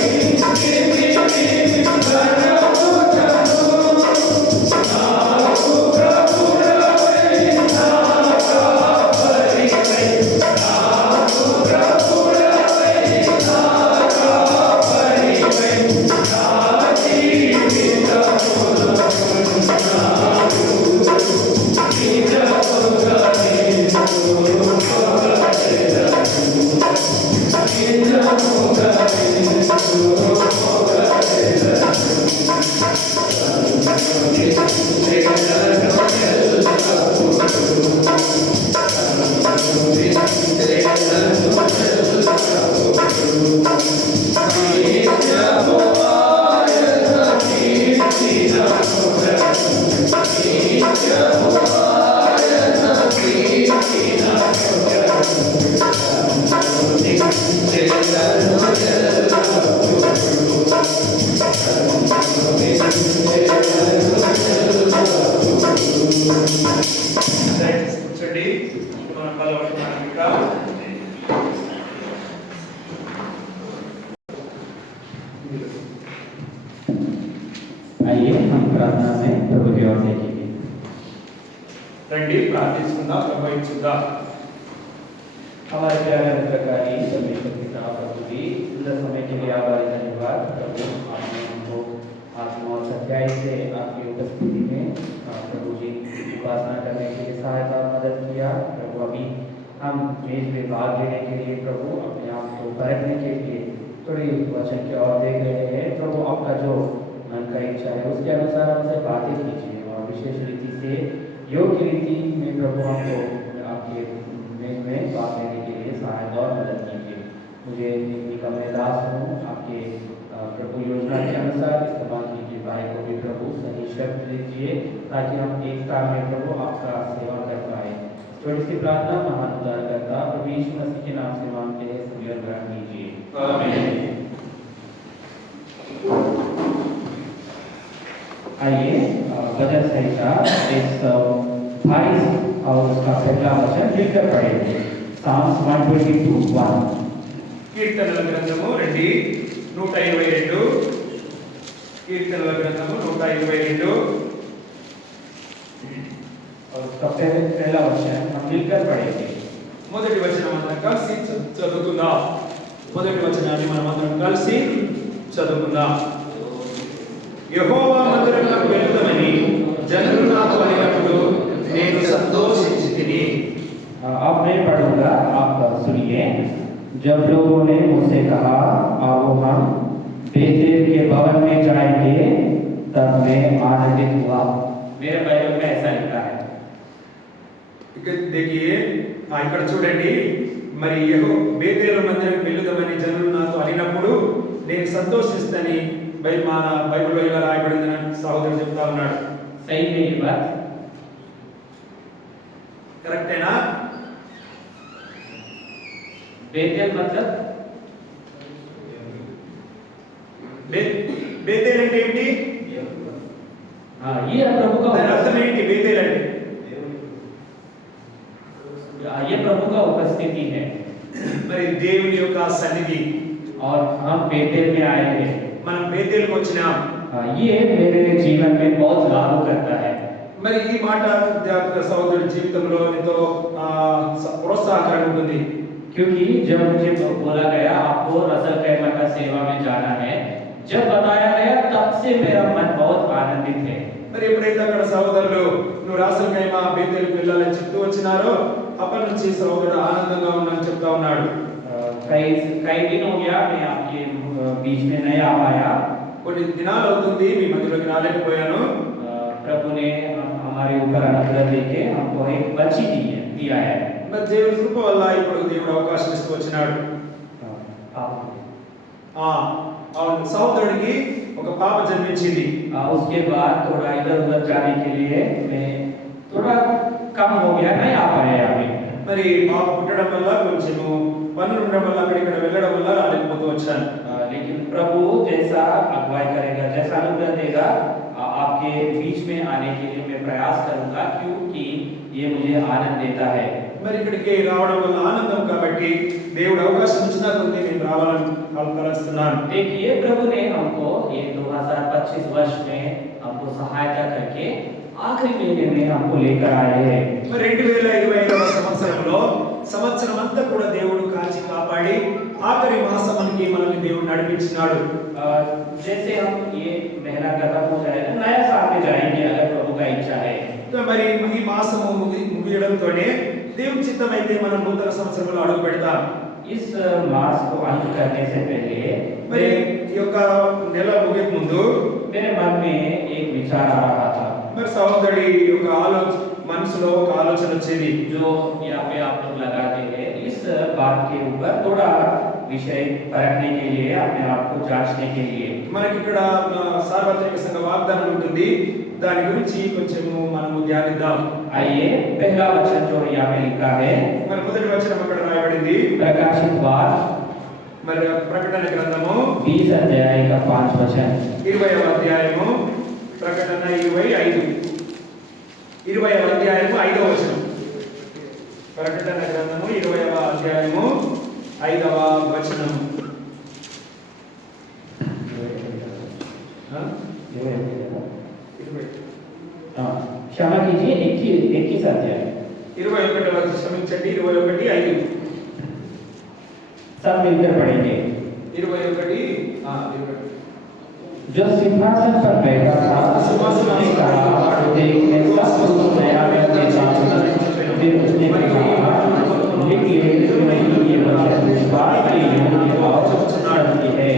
Thank you. దయచేసి కూర్చోండి. మన బలవంతమైన ఇక్కడ आइए हम प्रार्थना में प्रभु की ओर देखेंगे। రండి ప్రార్థించుకుందాం, ప్రభావించుకుందాం. हमारे प्यारे प्रकारी परमेश्वर पिता प्रभु जी, सुंदर समय के लिए आभार धन्यवाद प्रभु। आपने हमको आत्मा और सच्चाई से आपकी उपस्थिति में प्रभु जी उपासना करने के लिए सहायता और मदद किया प्रभु। अभी हम मेज में भाग लेने के लिए प्रभु अपने आप को परखने के लिए थोड़ी वचन की ओर देख रहे हैं प्रभु। आपका जो मन का इच्छा है उसके अनुसार हमसे बातें कीजिए और विशेष रीति से योग्य रीति में प्रभु हमको आपके में बात लेने के लिए सहायता और मदद कीजिए। मुझे निकम में दास हूँ, आपके प्रभु योजना के अनुसार इस्तेमाल कीजिए। भाई को भी प्रभु सही शब्द दीजिए ताकि हम एकता में प्रभु आपका सेवा कर पाए। छोटी सी प्रार्थना महान उद्धारकर्ता प्रभु यीशु मसीह के नाम से मांगते हैं, सुनिए और ग्रहण कीजिए। आमीन। आइए वचन संहिता 122 और उसका पहला वचन मिलकर पढ़ेंगे। Psalms 122:1। కీర్తనల గ్రంథము రండి 122. కీర్తనల గ్రంథము 122 और उसका पहला वचन हम मिलकर पढ़ेंगे। మొదటి వచనం మనం కలిసి చదువుకుందాం. మొదటి వచనాన్ని మనం అందరం కలిసి చదువుకుందాం. యెహోవా మందిరమునకు వెళుదామని జనులు నాతో అడిగినప్పుడు నేను సంతోషించితిని. अब मैं पढ़ूंगा, आप सुनिए। जब लोगों ने मुझसे कहा आओ हम बेतेल के भवन में जाएंगे, तब मैं आनंदित हुआ। मेरे बाइबल में ऐसा लिखा है। ఇక్కడ देखिए ఇక్కడ చూడండి, మరి బేతేలు మందిరం వెళుదామని జనులు నాతో అడిగినప్పుడు నేను సంతోషిస్తానని బైబిల్లో ఇలా రాయబడిందని సహోదరుడు చెప్తా ఉన్నాడు. सही है ये बात? కరెక్టేనా? बेतेल मतलब బేతేలు అంటే ఏంటి? हाँ, ये प्रभु దాని का అర్థం ఏంటి? బేతేలు అంటే ये प्रभु का उपस्थिति है మరి దేవుని యొక్క సన్నిధి. और हम बेतेल में आए हैं। మనం బేతేలుకు వచ్చినాం. ये मेरे जीवन में बहुत लागू करता है। మరి ఈ మాట సహోదరుడి జీవితంలో ఎంతో ప్రోత్సాహకరంగా ఉంటుంది. क्योंकि जब मुझे बोला गया आपको रसल कैमा का सेवा में जाना है, जब बताया गया तब से मेरा मन बहुत आनंदित है। మరి ఎప్పుడైతే అక్కడ సహోదరులు నువ్వు రాసల్ కైమా బేతేలుకు వెళ్ళాలని చెప్తూ వచ్చినారో అప్పటి నుంచి సహోదరుడు ఆనందంగా ఉన్నానని చెప్తా ఉన్నాడు. कई दिन हो गया मैं आपके बीच में नहीं आ पाया। కొన్ని దినాలు అవుతుంది మీ మధ్యలోకి రాలేకపోయాను. प्रभु ने हमारे ऊपर अनुग्रह देके हमको एक बच्ची दिया है। మరి దేవుని కృప వల్ల ఇప్పుడు దేవుడు అవకాశం ఇస్తూ వచ్చినాడు. అవును, సహోదరుడికి ఒక పాప జన్మించింది. उसके बाद थोड़ा इधर उधर जाने के लिए मैं थोड़ा कम हो गया, नहीं आ पाया अभी। మరి పాప పుట్టడం వల్ల కొంచెము పనులు ఉండడం వల్ల అక్కడిక్కడ వెళ్ళడం వల్ల రాలేకపోతూ వచ్చాను. लेकिन प्रभु जैसा अगुवाई करेगा, जैसा अनुग्रह देगा, आपके बीच में आने के लिए मैं प्रयास करूंगा, क्योंकि ये मुझे आनंद देता है। మరి ఇక్కడికి రావడం వల్ల ఆనందం కాబట్టి దేవుడు అవకాశం ఇచ్చినా కొద్ది నేను రావాలని తలస్తున్నాను. देखिए प्रभु ने हमको ये 2025 वर्ष में हमको सहायता करके आखिरी महीने में हमको लेकर आए हैं। మరి 2025వ సంవత్సరంలో సంవత్సరం అంతా కూడా దేవుడు కాచి కాపాడి ఆఖరి మాసమునికి మనల్ని దేవుడు నడిపించినాడు. जैसे हम ये महीना खत्म हो जाएगा, नया साल में जाएंगे अगर प्रभु का इच्छा है। మరి ఈ మాసము ముగియడంతోనే దేవుని చిత్తమైతే మనం నూతన సంవత్సరంలో అడుగు పెడతాం. इस मास को अंत करने से पहले మరి ఈ యొక్క నెల ముగియ ముందు मेरे मन में एक विचार आ रहा था। మరి సహోదరుడి యొక్క మనసులో ఒక ఆలోచన వచ్చేది, जो यहाँ पे आप लोग लगाते हैं, इस बात के ऊपर थोड़ा विषय परखने के लिए, अपने आप को जांचने के लिए। మనకి ఇక్కడ సార్వత్రిక సంఘ వాగ్దానం ఉంటుంది, దాని గురించి కొంచెము మనము ధ్యానిద్దాం. आइए पहला वचन जो यहाँ पे लिखा है, మరి మొదటి వచనం అక్కడ రాయబడింది, प्रकाशित वाक्य మరి ప్రకటన గ్రంథము 20 अध्याय का 5 वचन 20వ అధ్యాయము ప్రకటన 25 20వ అధ్యాయము 5వ వచనం ప్రకటన గ్రంథము 20వ అధ్యాయము 5వ వచనం क्षमा कीजिए 21 अध्याय 21వ క్షమించండి 21:5 सब मिलकर पढ़ेंगे 21 जो सिंहासन पर बैठा था उसने कहा देखने सब कुछ नया कर देता हूं फिर उसने कहा लिख ले ये वचन विश्वास के योग्य और सत्य है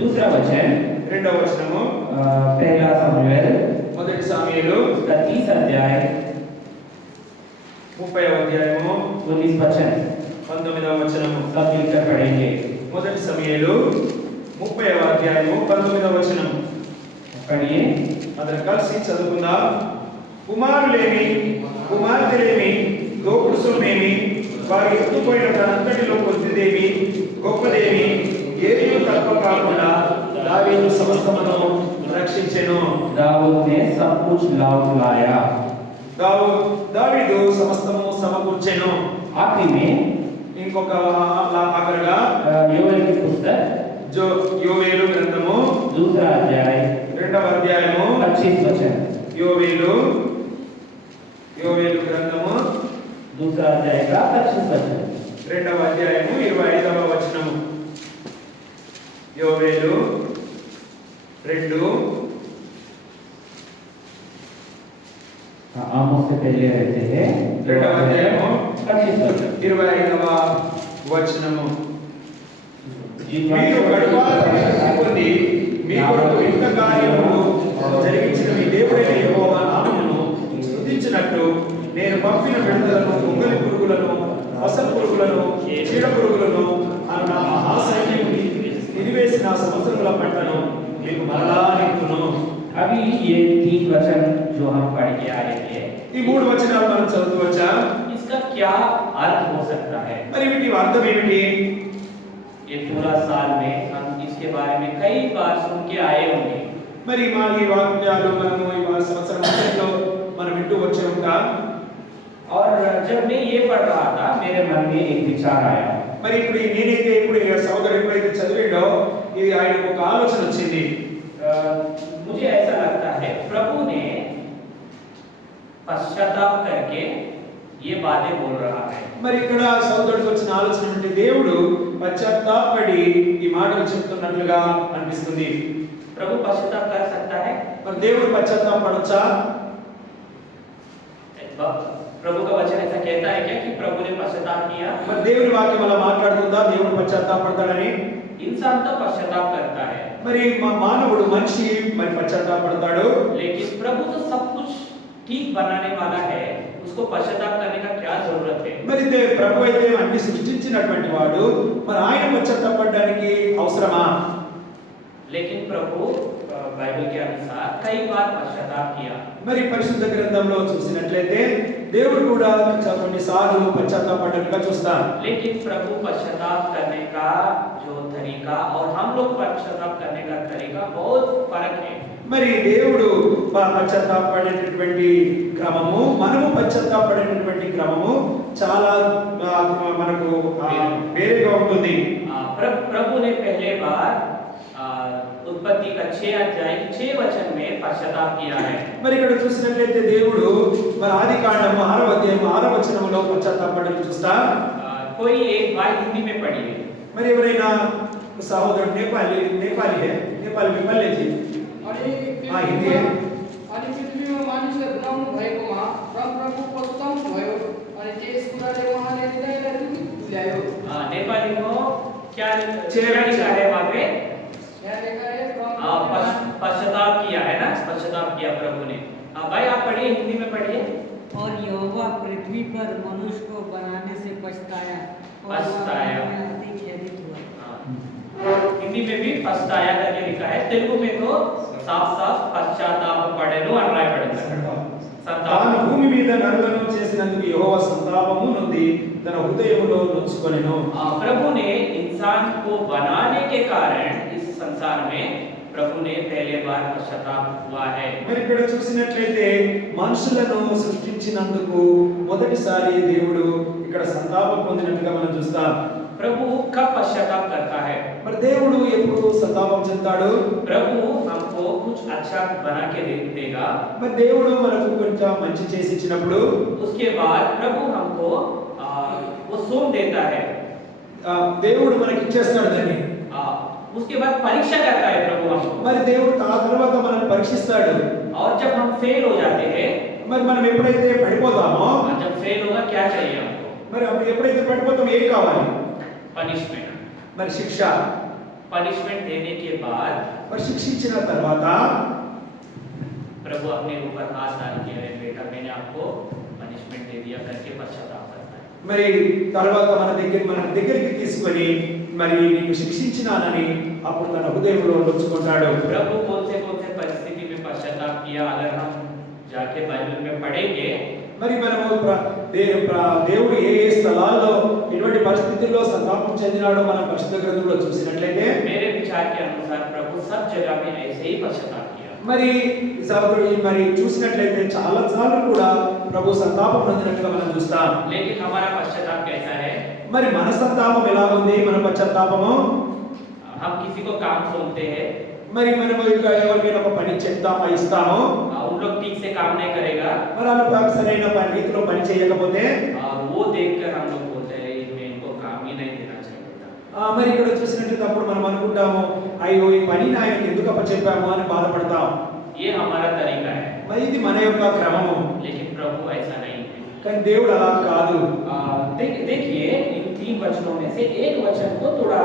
दूसरा वचन రెండవ వచనము पहला समूएल మొదటి సమూయేలు 30 अध्याय 30వ అధ్యాయము 19 वचन 19వ వచనము सब मिलकर पढ़ेंगे మొదటి సమూయేలు 30వ అధ్యాయము 19వ వచనము पढ़िए అందరం కలిసి చదువుకుందాం కుమారులేమి కుమార్తెలేమి దోపుడుసులేమి వారి ఎత్తుపోయిన తనంతటిలో కొద్దిదేమి గొప్పదేమి ఏది తక్కువ కాకుండా దావీదు సమస్తమును రక్షించెను दाऊद ने सब कुछ लाया దావీదు సమస్తము సమకూర్చెను आखिरी में ఇంకొక ఆఖరుగా योएल की पुस्तक యోవేలు గ్రంథము दूसरा अध्याय 2వ అధ్యాయము 25 वचन యోవేలు గ్రంథము दूसरा अध्याय का 25 वचन 2వ అధ్యాయము 25వ వచనము యోవేలు 2 आमोस से पहले रहते हैं 2వ అధ్యాయము 25 वचन 25వ వచనము మీరు గడుపాలని పొంది మీ కొరకు ఇంత కార్యములు జరిగించిన మీ దేవుడైన యెహోవా నామమును స్తుతించినట్టు నేను పంపిన విడుదలను పొంగలి పురుగులను అసలు పురుగులను చీడ పురుగులను అను నా మహాసైన్యముని తిరివేసిన సంవత్సరముల పంటను మీకు మరలా నింపును अभी ये 3 वचन जो हम पढ़ के आए थे ఈ మూడు వచనాలు మనం చదవవచ్చా इसका क्या अर्थ हो सकता है మరి వీటి అర్థం ఏమిటి ये पूरा साल में हम इसके बारे में कई बार सुन के आए होंगे మరి మా ఈ వాక్యాలు మనము ఈ సంవత్సరం అంతట్లో మనం వింటూ వచ్చే ఉంటాం और जब मैं ये पढ़ रहा था मेरे मन में एक विचार आया మరి ఇప్పుడు నేనైతే ఇప్పుడు ఈ సోదరుడు ఎప్పుడైతే చదివిండో ఇది ఆయనకు ఒక ఆలోచన వచ్చింది मुझे ऐसा लगता है प्रभु ने पश्चाताप करके ये बातें बोल रहा है మరి ఇక్కడ సోదరుడికి వచ్చిన ఆలోచన అంటే దేవుడు పశ్చాత్తాపడి ఈ మాటలు చెప్తున్నట్లుగా అనిపిస్తుంది प्रभु पश्चाताप कर सकता है మరి దేవుడు పశ్చాత్తాపడొచ్చా प्रभु का वचन ऐसा कहता है क्या कि प्रभु ने पश्चाताप किया మరి దేవుని వాక్యం అలా మాట్లాడుతుందా దేవుడు పశ్చాత్తాపడతాడని इंसान तो पश्चाताप करता है మరి మానవుడు మనిషి మరి పశ్చాత్తాపడతాడు लेकिन प्रभु तो सब कुछ ठीक बनाने वाला है उसको पश्चाताप करने का क्या जरूरत है మరి ప్రభు అయితే అన్ని సృష్టించినటువంటి వాడు మరి ఆయన పశ్చాత్తాపడడానికి అవసరమా लेकिन प्रभु बाइबल के अनुसार कई बार पश्चाताप किया మరి పరిశుద్ధ గ్రంథంలో చూసినట్లయితే దేవుడు కూడా కొన్నిసార్లు పశ్చాత్తాపడ్డట్టుగా చూస్తాం लेकिन प्रभु पश्चाताप करने का जो तरीका और हम लोग पश्चाताप करने का तरीका बहुत फर्क है మరి దేవుడు పశ్చాత్తాపడేటటువంటి క్రమము మనము పశ్చాత్తాపడేటటువంటి క్రమము చాలా మనకు వేరేగా ఉంటుంది प्रभु ने पहले बार उत्पत्ति का 6 अध्याय 6 वचन में पश्चाताप किया है మరి ఇక్కడ చూసినట్లయితే దేవుడు మరి ఆదికాండము 6వ అధ్యాయము 6వ వచనములో పశ్చాత్తాపడడం చూస్తాం कोई एक बार हिंदी में पढ़िए మరి ఎవరైనా సహోదరుడు नेपाली में पढ़ लीजिए हिंदी है अनि पृथ्वीमा मानिसले बनाउनु भएकोमा परमप्रभु पश्चाताप भयो अनि त्यस कुराले उहाँले हृदयलाई दुखित तुल्यायो नेपाली में क्या क्या लिखा है वहां पे यहाँ लेखा है पश्चाताप किया है ना पश्चाताप किया प्रभु ने भाई आप पढ़िए हिंदी में पढ़िए और यहोवा पृथ्वी पर मनुष्य को बनाने से पछताया और वह पछताया। मन में अति खेदित हुआ हिंदी में भी पछताया करके लिखा है तेलुगु में तो साफ साफ पश्चाताप पढ़ेनु अनराय पढ़ेनु తాను భూమి మీద నరులను చేసినందుకు యెహోవా సంతాపము నొంది తన హృదయములో నొచ్చుకొనెను प्रभु ने इंसान इंसान को बनाने के कारण इस संसार में प्रभु ने पहले बार पश्चाताप हुआ है। మరి ఇక్కడ చూసినట్లయితే మనుషులను సృష్టించినందుకు మొదటిసారి దేవుడు ఇక్కడ సంతాపం పొందినట్టుగా మనం చూస్తాం. प्रभु कब पश्चाताप करता है? మరి దేవుడు ఎప్పుడు సంతాపం చెందుతాడు? प्रभु हमको कुछ अच्छा बना के देगा, మరి దేవుడు మనకు కొంచెం మంచి చేసి ఇచ్చినప్పుడు उसके बाद प्रभु हमको वो सोम देता है, దేవుడు మనకి ఇచ్చేస్తాడు దాన్ని. उसके बाद परीक्षा करता है प्रभु हमको। మరి దేవుడు ఆ తర్వాత మనల్ని పరీక్షిస్తాడు. और जब हम फेल हो जाते हैं, మరి మనం ఎప్పుడైతే పడిపోతామో, जब फेल होगा क्या चाहिए हमको? మరి అప్పుడు ఎప్పుడైతే పడిపోతామో ఏం కావాలి? पनिशमेंट। మరి శిక్ష. पनिशमेंट देने के बाद మరి శిక్షించిన తర్వాత प्रभु अपने ऊपर हाथ डाल के, अरे बेटा मैंने आपको पनिशमेंट दे दिया करके पश्चाताप करता है। మరి తర్వాత మన దగ్గరికి తీసుకొని మరి నీకు శిక్షించినానని అప్పుడు తన హృదయంలో ఉంచుకుంటాడు. प्रभु कौन से परिस्थिति में पश्चाताप किया, अगर हम जाके बाइबल में पढ़ेंगे, మరి మనము దేవుడు ఏ ఏ స్థలాల్లో ఎటువంటి పరిస్థితుల్లో సంతాపం చెందినాడో మనం పరిశుద్ధ గ్రంథంలో చూసినట్లయితే मेरे विचार के अनुसार प्रभु सब जगह में ऐसे ही पश्चाताप किया। మరి మరి చూసినట్లయితే చాలా సార్లు కూడా ప్రభు సంతాపం పొందినట్టుగా మనం చూస్తాం. लेकिन हमारा पश्चाताप कैसा है? మరి మన సంతాపం ఎలా ఉంది? మన పశ్చాత్తాపము, हम किसी को काम सौंपते हैं, మరి మనము ఎవరికైనా ఒక పని చెప్తామో ఇస్తామో, उन लोग ठीक से काम नहीं करेगा, మరి వాళ్ళు సరైన రీతిలో పని చేయకపోతే वो देखकर हम लोग बोलते हैं मैं इनको काम ही नहीं देना चाहिए था। మరి ఇక్కడ చూసినట్లయితే అప్పుడు మనం అనుకుంటాము, అయ్యో ఈ పని ఆయనకి ఎందుకు అప్పచెప్పాము అని బాధపడతాం. ये हमारा तरीका है, మరి ఇది మన యొక్క క్రమము. लेकिन प्रभु ऐसा नहीं है। కానీ దేవుడు అలా కాదు. देखिए इन 3 वचनों में से एक वचन को थोड़ा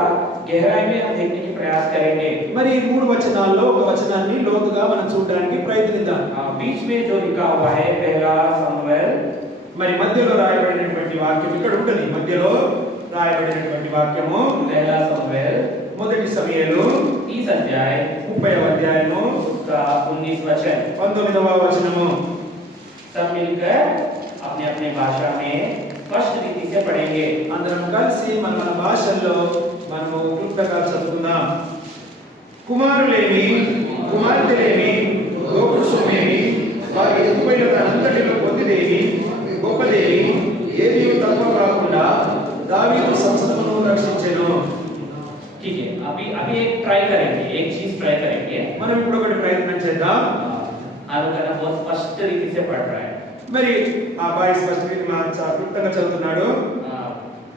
गहराई में हम देखने की प्रयास करेंगे। మరి ఈ 3 వచనాల్లో ఒక వచనాన్ని లోతుగా మనం చూడడానికి ప్రయత్నిద్దాం. बीच में जो लिखा हुआ है पहला शमूएल, మరి మధ్యలో రాయబడినటువంటి వాక్యం ఇక్కడ ఉంటుంది. మధ్యలో రాయబడినటువంటి వాక్యము पहला शमूएल మొదటి సమూయేలు 30 अध्याय 30వ అధ్యాయము उसका 19 वचन। 19వ వచనము. सब मिलकर अपने अपने भाषा में स्पष्ट रीति से पढ़ेंगे। అందరం కలిసి మన భాషల్లో మనము క్లుప్తంగా చదువుకుందాం. కుమారులేమి కుమార్తెలేమి గోపురుషులేమి వారి ఎత్తుపైన తనంతటిలో పొందిదేమి గొప్పదేమి ఏది తక్కువ కాకుండా దావీదు సంస్థను రక్షించెను. ठीक है, अभी एक ट्राई करेंगे, एक चीज ट्राई करेंगे। మనం ఇప్పుడు ఒకటి ప్రయత్నం చేద్దాం. आलोचना बहुत स्पष्ट रीति से पढ़ रहा है, మరి ఆ అబ్బాయి స్పష్టంగా క్లుప్తంగా చదువుతున్నాడు.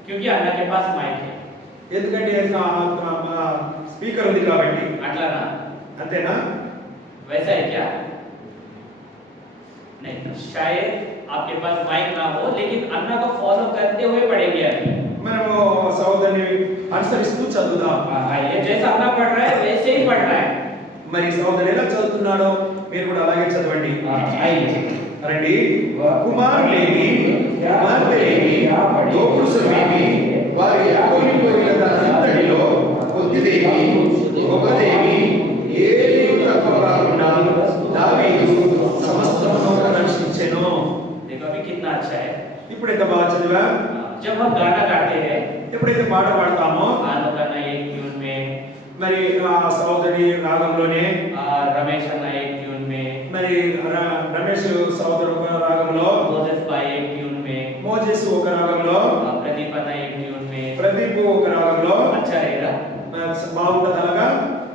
क्योंकि अन्ना के पास माइक है। ఎందుకంటే స్పీకర్ ఉంది కాబట్టి. अटला ना అంతేనా? वैसा है क्या? नहीं, शायद आपके पास माइक ना हो, लेकिन अन्ना को फॉलो करते हुए पढ़ेंगे अभी। మనము సోదరుని అనుసరిస్తూ చదువుదాం. ये जैसा अन्ना पढ़ रहा है वैसे ही पढ़ना है। మరి సోదరుడు ఎలా చదువుతున్నాడో మీరు కూడా అలాగే చదవండి. आइए రండి. కుమారులేమి కుమార్తెలేమి గోపురుషులేమి వారి కోల్పోయిన దానంతటిలో కొద్దిదేమి గొప్పదేమి ఏది తక్కువ కాకుండా దావీదు సమస్తమును రక్షించెను. देखो अभी कितना अच्छा है। ఇప్పుడు ఎంత బాగా చదివా? जब हम गाना गाते हैं, ఎప్పుడైతే పాట పాడతామో आलोचना एक ट्यून में, మరి ఆ సోదరి రాగంలోనే, रमेश अन्ना एक ट्यून में, మరి రమేష్ సోదరు ఒక రాగంలో, मोजेस भाई एक ट्यून में, మోజెస్ ఒక రాగంలో, प्रदीप अन्ना एक ट्यून में। ప్రదీప్ ఒక రాగంలో. अच्छा रहेगा? బాగుంటది అలాగా?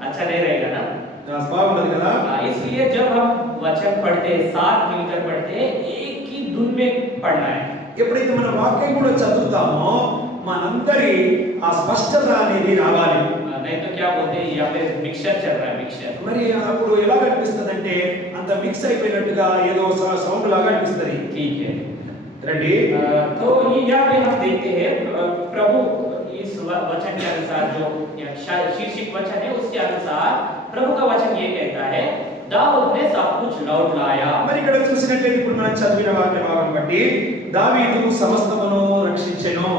अच्छा नहीं रहेगा ना? బాగుంటది కదా? इसलिए जब हम वचन पढ़ते हैं, साथ मिलकर पढ़ते हैं, एक ही धुन में पढ़ना है। ఎప్పుడైతే మన వాక్యం కూడా చదువుతామో మనందరి ఆ స్పష్టత అనేది రావాలి. नहीं तो क्या बोलते हैं, यहाँ पे मिक्सचर चल रहा है, मिक्सचर। మరి అప్పుడు ఎలా అనిపిస్తుంది అంటే అంత మిక్స్ అయిపోయినట్టుగా ఏదో సౌండ్ లాగా అనిపిస్తుంది. ठीक है, రండి. तो ये यहाँ पे हम देखते हैं प्रभु इस वचन के अनुसार, जो शीर्षक वचन है उसके अनुसार प्रभु का वचन ये कहता है, दाऊद ने सब कुछ लौट लाया। మరి ఇక్కడ చూసినట్లయితే ఇప్పుడు మనం చదివిన వాక్య భాగం బట్టి దావీదు సమస్తమును రక్షించెను.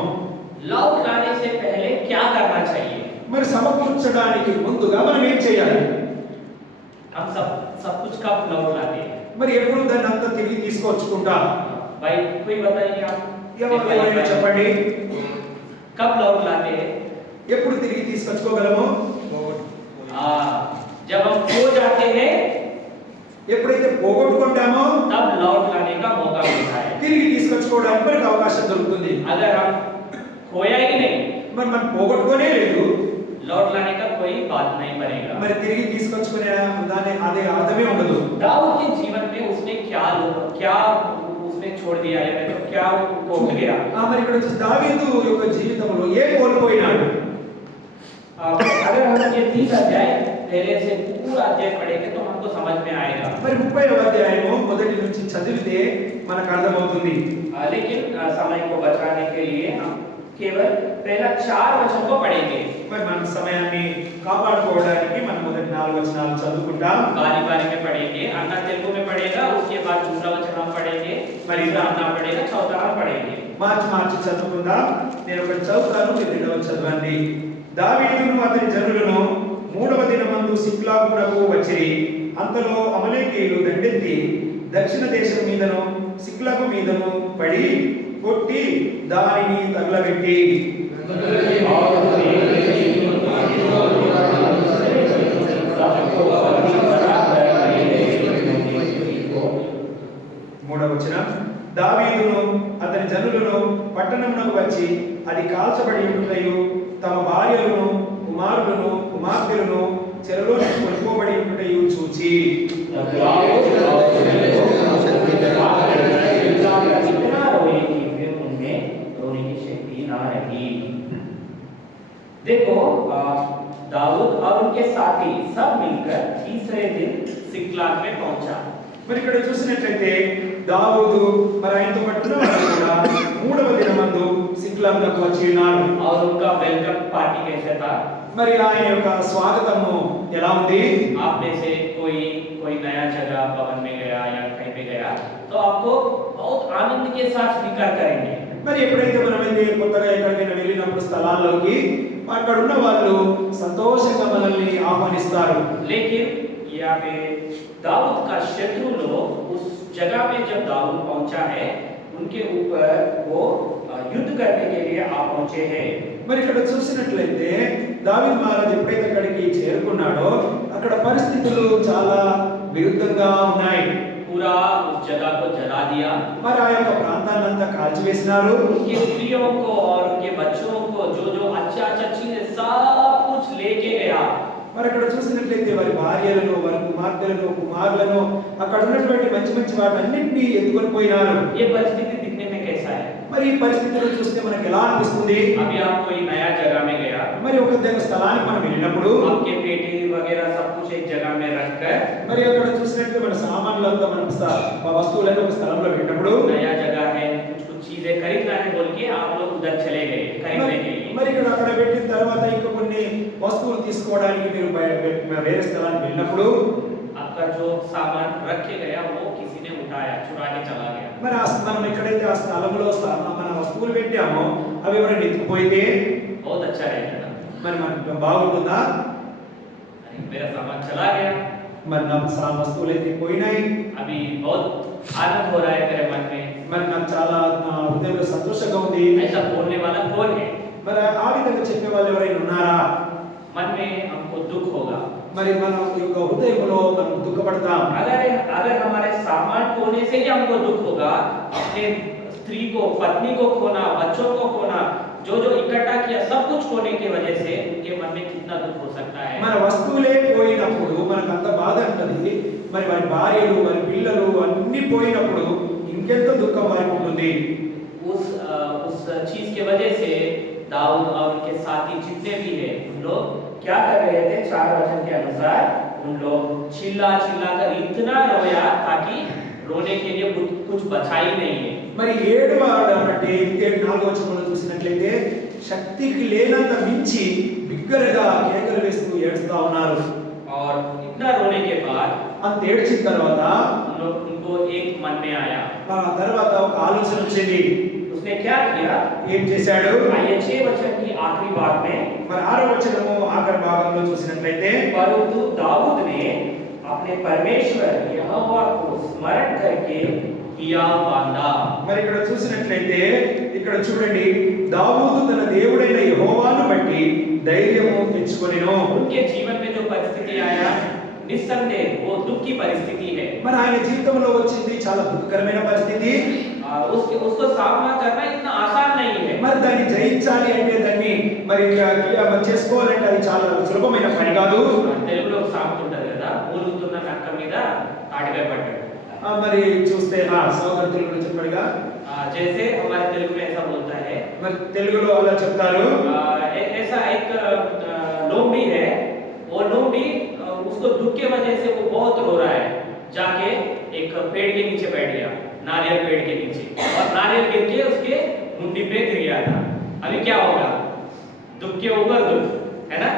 लौट लाने से पहले क्या करना चाहिए? మరి సమకూర్చడానికి ముందుగా మనం ఏం చేయాలి? हम सब कुछ कब लौट लाते हैं? మరి ఎప్పుడు దాన్ని అంతా తిరిగి తీసుకొచ్చుకుంటా? भाई कोई बताइए आप, ఎవరైనా చెప్పండి. कब लौट लाते हैं? ఎప్పుడు తిరిగి తీసుకొచ్చుకోగలము? जब हम खो जाते हैं ఎప్పుడైతే పోగొట్టుకుంటామో तब लौट लाने का मौका मिलता है। తిరిగి తీసుకొచ్చుకోవడానికి మనకు అవకాశం దొరుకుతుంది. अगर हम खोया ही नहीं, మరి మనం పోగొట్టుకోనే లేదు, लौट लाने का कोई बात नहीं बनेगा। మరి తిరిగి తీసుకొచ్చుకునే దాని అదే అర్థమే ఉండదు. दाऊद के जीवन में उसने क्या उसने छोड़ दिया है, तो क्या खो गया? మరి ఇక్కడ వచ్చి దావీదు యొక్క జీవితంలో ఏ కోల్పోయినాడు? अगर हम ये 30 अध्याय पहले से पूरा अध्याय पढ़ेंगे तो हमको समझ में आएगा। మరి 30వ అధ్యాయము మొదటి నుంచి చదివితే మనకు అర్థమవుతుంది. लेकिन समय को बचाने के लिए हम केवल पहला 4 वचन को पढ़ेंगे। మరి మన సమయాన్ని కాపాడుకోవడానికి మనం మొదటి 4 వచనాలు చదువుకుంటాం. बारी बारी में पढ़ेंगे। अन्ना तेलुगु में पढ़ेगा, उसके बाद दूसरा वचन हम पढ़ेंगे, फिर अन्ना पढ़ेगा, चौथा हम पढ़ेंगे। మార్చి చదువుకుందాం. నేను ఒకటి చదువుతాను, మీరు రెండవ చదవండి. దావీదును అతని జనులను 3వ దినమందు సిక్లాగునకు వచ్చిరి. అంతలో అమలేకీయులు దండెత్తి దక్షిణ దేశం మీదను సిక్లగు మీదను పడి కొట్టి దానిని తగలబెట్టి మూడవ వచనం, దావీదును అతని జనులను పట్టణమునకు వచ్చి అది కాల్చబడి ఉంటున్నయు తమ భార్యలను కుమారులను కుమార్తెలను చెరలోకి కొనుక్కోబడి ఉంటున్నయు చూచి इतना रोए कि फिर उनमें रोने की शक्ति ना रही। देखो, दाऊद और उनके साथी सब मिलकर तीसरे दिन सिकलाग में पहुंचा। మరి ఇక్కడ చూసినట్లయితే దావీదు మరి ఆయనతో పట్టున వారు కూడా 3వ దినమందు సిక్లాగునకు వచ్చి ఉన్నారు. और उनका वेलकम पार्टी कैसे था? మరి ఆయన యొక్క స్వాగతము ఎలా ఉంది? आप में से कोई नया जगह भवन में गया या कहीं पे गया तो आपको बहुत आनंद के साथ स्वीकार करेंगे। మరి ఎప్పుడైతే మనమైతే కొత్తగా ఎక్కడికైనా వెళ్ళినప్పుడు స్థలాల్లోకి అక్కడ ఉన్న వాళ్ళు సంతోషంగా మనల్ని ఆహ్వానిస్తారు. लेकिन यहाँ पे दाऊद का शत्रु लोग उस जगह में जब दाऊद पहुंचा है उनके ऊपर वो युद्ध करने के लिए आ पहुंचे हैं। మరి ఇక్కడ చూసినట్లయితే దావీదు మహారాజు ఎప్పుడైతే అక్కడికి చేరుకున్నాడో అక్కడ పరిస్థితులు చాలా విరుద్ధంగా ఉన్నాయి. पूरा उस जगह को जला दिया, మరి ఆ యొక్క ప్రాంతాన్నంతా కాల్చివేసినారు. उनके स्त्रियों को और उनके बच्चों को जो अच्छा चीजें सब कुछ लेके गया। మరి అక్కడ చూసినట్లయితే వారి భార్యలను వారి కుమార్తెలను కుమారులను అక్కడ ఉన్నటువంటి మంచి మంచి వాటన్నింటినీ ఎత్తుకొని పోయినారు. ये परिस्थिति दिखने में कैसा है? మరి ఈ పరిస్థితులను చూస్తే మనకు ఎలా అనిపిస్తుంది? अभी आप कोई नया जगह में गया, మరి ఒక స్థలానికి మనం వెళ్ళినప్పుడు आपके पेटी वगैरह सब कुछ एक जगह में रखकर మరి అక్కడ చూసినట్టు మన సామాన్లంతా మన వస్తువులను ఒక స్థలంలో పెట్టినప్పుడు नया जगह है, कुछ चीजें खरीदना है बोल के आप लोग उधर चले गए खरीदने के लिए। మరి ఇక్కడ అక్కడ పెట్టిన తర్వాత ఇంకా కొన్ని వస్తువులు తీసుకోవడానికి మీరు వేరే స్థలానికి వెళ్ళినప్పుడు आपका जो सामान रख के गया वो किसी ने उठाया, चुरा के चला गया। మరి మనం ఎక్కడైతే ఆ స్థలంలో మన వస్తువులు పెట్టామో అవి ఎవరైనా ఎత్తుకుపోయితే बहुत अच्छा रहेगा ना? మరి మనకు బాగుంటుందా? अरे मेरा सामान चला गया, మరి నా వస్తువులు అయితే పోయినాయి, अभी बहुत आनंद हो रहा है मेरे मन में। మరి నాకు చాలా నా హృదయంలో సంతోషంగా ఉంది. ऐसा बोलने वाला कौन है? మరి ఆ విధంగా చెప్పే వాళ్ళు ఎవరైనా ఉన్నారా? मन में हमको दुख होगा। మరి మన యొక్క హృదయంలో మనం దుఃఖపడతాం. अगर हमारे सामान खोने से ही हमको दुख होगा, अपने स्त्री को पत्नी को खोना, बच्चों को खोना, जो इकट्ठा किया सब कुछ खोने की वजह से उनके मन में कितना दुख हो सकता है। మన వస్తువులే పోయినప్పుడు మనకు అంత బాధ ఉంటుంది. మరి వారి భార్యలు వారి పిల్లలు అన్ని పోయినప్పుడు ఇంకెంత దుఃఖం వారికి ఉంటుంది. उस चीज के वजह से दाऊद और उनके साथी जितने भी हैं उन लोग क्या कर रहे थे? 4 वचन के अनुसार उन लोग चिल्ला कर इतना रोया ताकि रोने के लिए कुछ बचा ही नहीं है। మరి 7వ అంటే 4వ వచనంలో చూసినట్లయితే శక్తికి లేనంత మించి బిగ్గరగా కేకలు వేస్తూ ఏడుస్తా ఉన్నారు. और इतना रोने के बाद అంత ఏడ్చిన తర్వాత उनको एक मन में आया। ఆ తర్వాత ఒక ఆలోచన వచ్చింది. उसने क्या किया? ఏం చేశాడు? आइए 6 वचन की आखिरी बात में, మరి 6వ వచనము ఆఖరి భాగంలో చూసినట్లయితే परंतु दाऊद ने अपने परमेश्वर यहोवा को स्मरण करके किया बांधा। మరి ఇక్కడ చూసినట్లయితే ఇక్కడ చూడండి, దావీదు తన దేవుడైన యెహోవాను బట్టి ధైర్యము తెచ్చుకొనెను. उनके जीवन में जो परिस्थिति आया निस्संदेह वो दुख की परिस्थिति है। మరి ఆయన జీవితంలో వచ్చింది చాలా దుఃఖకరమైన పరిస్థితి. उसको सामना करना इतना आसान नहीं है। మరి దాన్ని జయించాలి అంటే దాన్ని మరి చేసుకోవాలంటే అది చాలా సులభమైన పని కాదు. తెలుగులో సామెత ఉంటది కదా, మూలుగుతున్న నక్క మీద తాటికాయ పడ్డాడు. మరి చూస్తే సోదరు తెలుగులో చెప్పాడుగా, जैसे हमारे तेलुगु में ऐसा बोलता है, మరి తెలుగులో అలా చెప్తారు. ऐसा एक लोमड़ी है, वो लोमड़ी उसको दुख के वजह से वो बहुत रो रहा है, जाके एक पेड़ के नीचे बैठ गया, नारियल पेड़ के नीचे, और नारियल गिर के उसके मुंडी पे गिर गया था। अभी क्या होगा? दुख के ऊपर दुख, है ना?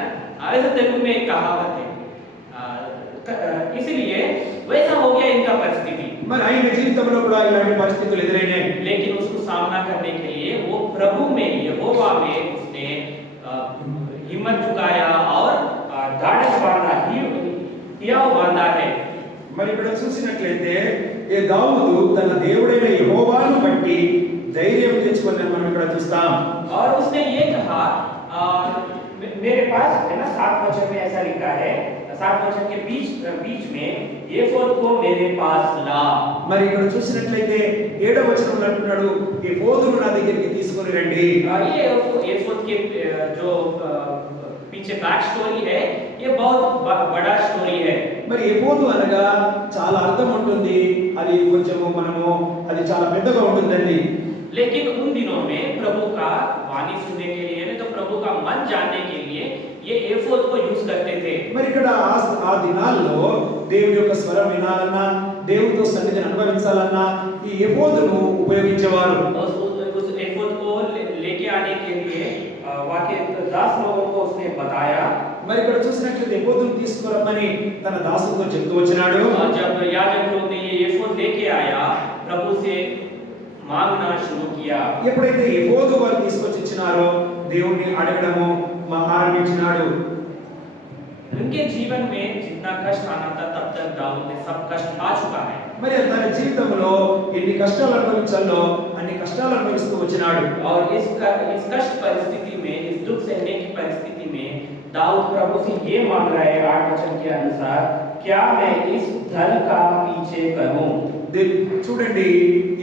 ऐसा तेलुगु में एक कहावत है। इसलिए वैसा हो गया इनका परिस्थिति। మరి ఆయన జీవితంలో కూడా ఇలాంటి పరిస్థితులు ఎదురైనాయి. लेकिन उसको सामना करने के लिए वो प्रभु में, यहोवा में उसने हिम्मत जुटाया और ढाढ़स बांधा, हियाव बांधा है। మరి ఇక్కడ చూసినట్లయితే ఏ దావీదు తన దేవుడైన యెహోవాను బట్టి ధైర్యం తెచ్చుకున్నాను మనం ఇక్కడ చూస్తాం. और उसने ये कहा, मेरे पास है ना, 7 वचन में ऐसा लिखा है, 7 वचन के बीच में एफोद को मेरे पास ला। మరి ఇక్కడ చూసినట్లయితే 7వ వచనంలో అంటున్నాడు, ఎఫోదును నా దగ్గరికి తీసుకొని రండి. ये एफोद के जो पीछे बैक स्टोरी है, ये बहुत बड़ा स्टोरी है। మరి ఎఫోదు అనగా చాలా అర్థం ఉంటుంది, అది కొంచెము మనము అది చాలా పెద్దగా ఉంటుందండి. लेकिन उन दिनों में प्रभु का वाणी सुनने के लिए, नहीं तो प्रभु का मन जानने के लिए ये एफोद को यूज करते थे। మరి ఇక్కడ ఆ దినాల్లో దేవుని యొక్క స్వరం వినాలన్నా, దేవునితో సన్నిధిని అనుభవించాలన్నా ఈ ఎఫోదును ఉపయోగించేవారు. उस एफोद को लेके आने के लिए वाक्य 10 लोगों को उसने बताया। మరి ఇక్కడ చూసినట్లయితే ఎఫోదును తీసుకురమ్మని తన దాసులతో చెప్తూ వచ్చినాడు. जब याजक लोग ने ये एफोद लेके आया, प्रभु से मांगना शुरू किया। ఎప్పుడైతే ఎఫోదు వారు తీసుకొచ్చి ఇచ్చినారో దేవుణ్ణి అడగడము ఆరంభించినాడు. उनके जीवन में जितना कष्ट आना था तब तक दाऊद ने सब कष्ट पा चुका है। మరి తన జీవితంలో ఎన్ని కష్టాలు అనుభవించాలో అన్ని కష్టాలు అనుభవిస్తూ వచ్చినాడు. और इस कष्ट परिस्थिति में, इस दुख सहने की परिस्थिति में दाऊद प्रभु से ये मांग रहा है 8 वचन के अनुसार, क्या मैं इस दल का पीछे करूं? చూడండి,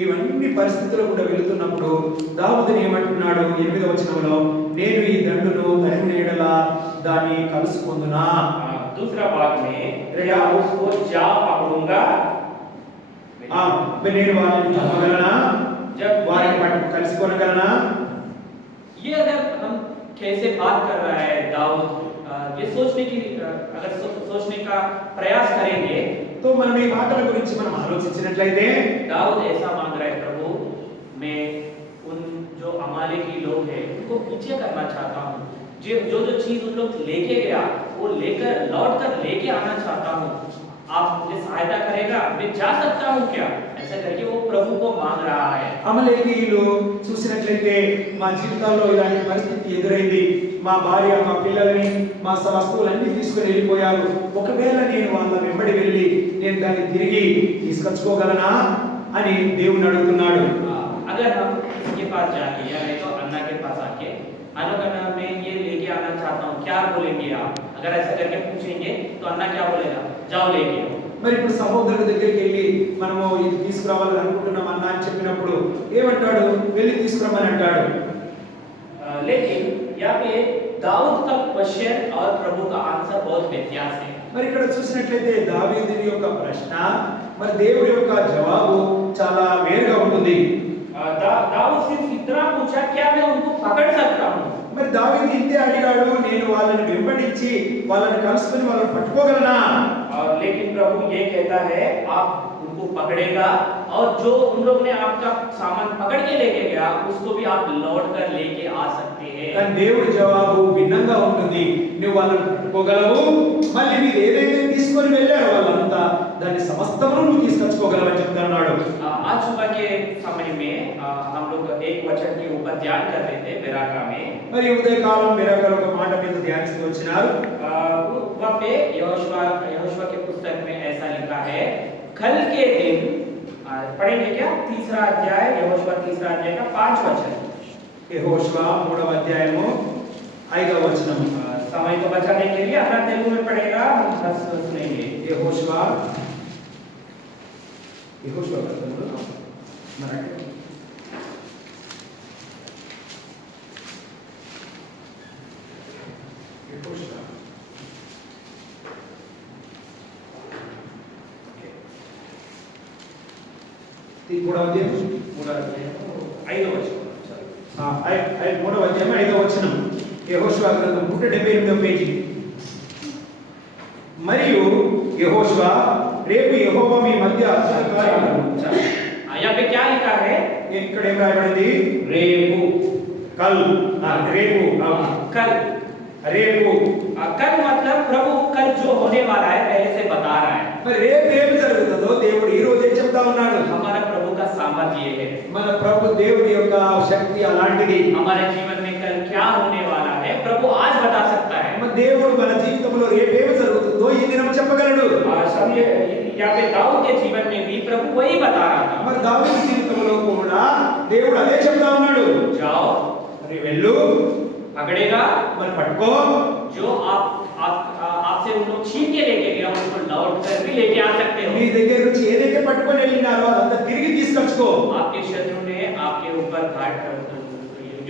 ఇవన్నీ పరిస్థితులు కూడా వెళుతున్నప్పుడు దావీదు ఏమంటున్నాడు 8వ వచనంలో, నేను ఈ దండును తరిమిన ఎడల దాన్ని కలుసుకొందునా. दूसरा भाग में क्या उसको जा पकड़ूंगा? నేను వారిని చంపగలనా, जब వారిని పట్టు కలుసుకోగలనా. ये अगर हम कैसे बात कर रहा है दाऊद, ये सोचने की अगर सोचने का प्रयास करेंगे तो మనం ఈ మాటల గురించి మనం ఆలోచించినట్లయితే दाऊद ऐसा मांग रहा है, प्रभु मैं उन जो अमालेकी लोग हैं उनको पीछे करना चाहता हूँ, जो चीज उन लोग लेके गया वो लेकर लौट कर लेके आना चाहता हूँ, आप मुझे सहायता करेगा, मैं जा सकता हूँ क्या? ऐसा करके वो प्रभु को मांग रहा है। అమలేకీయులు చూసినట్లయితే మా జీవితాల్లో ఇలాంటి పరిస్థితి ఎదురైంది, మా భార్య మా పిల్లల్ని మా వస్తువులన్నీ తీసుకొని వెళ్ళిపోయారు, ఒకవేళ నేను వాళ్ళ వెంబడి వెళ్ళి నేను దాన్ని తిరిగి తీసుకొచ్చుకోగలనా అని దేవుని అడుగుతున్నాడు. अगर हम इसके पास जाके या नहीं तो अन्ना के पास आके अन्ना मैं ये लेके आना चाहता हूँ, क्या बोलेंगे आप? अगर ऐसा करके पूछेंगे तो अन्ना क्या बोलेगा? जाओ लेके। మరి ఇప్పుడు సహోదరుడి దగ్గరికి వెళ్ళి మనము ఇది తీసుకురావాలని అనుకుంటున్నాం అన్న అని చెప్పినప్పుడు ఏమంటాడు? వెళ్ళి తీసుకురమ్మని అంటాడు. लेकिन यहाँ पे दाऊद का क्वेश्चन और प्रभु का आंसर बहुत व्यत्यास है। మరి ఇక్కడ చూసినట్లయితే దావీదుని యొక్క ప్రశ్న మరి దేవుడి యొక్క జవాబు చాలా వేరుగా ఉంటుంది. दाऊद सिर्फ इतना पूछा, क्या मैं उनको पकड़ सकता हूँ? మరి దావీదు ఇంతే అడిగాడు, నేను వాళ్ళని వెంబడించి వాళ్ళని కలుసుకొని వాళ్ళని పట్టుకోగలనా. लेकिन प्रभु ये कहता है आप उनको पकड़ेगा और जो उन लोग ने आपका सामान पकड़ के लेके गया उसको भी आप लौट कर लेके आ सकते हैं। కానీ దేవుడి జవాబు భిన్నంగా ఉంటుంది. నువ్వు వాళ్ళని పట్టుకోగలవు, మళ్ళీ మీరు ఏదైతే తీసుకొని వెళ్ళారో వాళ్ళంతా దాన్ని సమస్తమును నువ్వు తీసుకొచ్చుకోగలవని చెప్తున్నాడు. आज सुबह के समय में हम लोग एक वचन के ऊपर ध्यान कर रहे थे बेराका में। మరి ఉదయకాలం బెరాకలో ఒక మాట మీద ధ్యానిస్తూ వచ్చినారు. वहाँ पे यहोशुआ के पुस्तक में ऐसा लिखा है, कल के दिन पढ़ेंगे क्या? 3रा अध्याय, यहोशुआ 3रा अध्याय का 5 वचन। యెహోషువ 3వ అధ్యాయము 5వ వచనం समय को बचाने के लिए अपना तेलुगु में पढ़ेगा, हम बस सुनेंगे। యెహోషువ గ్రంథంలో మరాఠీ యెహోషువ మూడవ అధ్యాయం 5వ వచనం. మూడవ అధ్యాయం 5వ వచనం యెహోషువ గ్రంథం 178వ పేజీ. మరియు యెహోషువ రేపు యెహోవా మీ మధ్య అద్భుత కార్యములు यहाँ पे क्या लिखा है? ఇక్కడ ఏం రాయబడింది? रेबू కల్ రేపు कल। రేపు कल मतलब प्रभु कल जो होने वाला है पहले से बता रहा है। మరి రేపు ఏం జరుగుతుందో దేవుడు ఈ రోజే చెప్తా ఉన్నాడు. हमारा प्रभु का सामर्थ्य ये है। మన ప్రభు దేవుడి యొక్క శక్తి అలాంటిది. हमारे जीवन में कल क्या होने वाला है प्रभु आज बता सकता है। మన దేవుడు మన జీవితంలో రేపు ఏం జరుగుతుందో ఈ దినం చెప్పగలడు. और समझे यहाँ पे दाऊद के जीवन में भी प्रभु वही बता रहा था। మరి దావీదు జీవితంలో కూడా దేవుడు అదే చెప్తా ఉన్నాడు. जाओ, మరి వెళ్ళు, पकड़ेगा, మరి పట్టుకో, जो आपसे उन लोग छीन के लेके गया उनको लौट कर भी लेके आ सकते हो। మీ దగ్గర నుంచి ఏదైతే పట్టుకొని వెళ్ళినారో అదంతా తిరిగి తీసుకొచ్చుకో. आपके शत्रु ने आपके ऊपर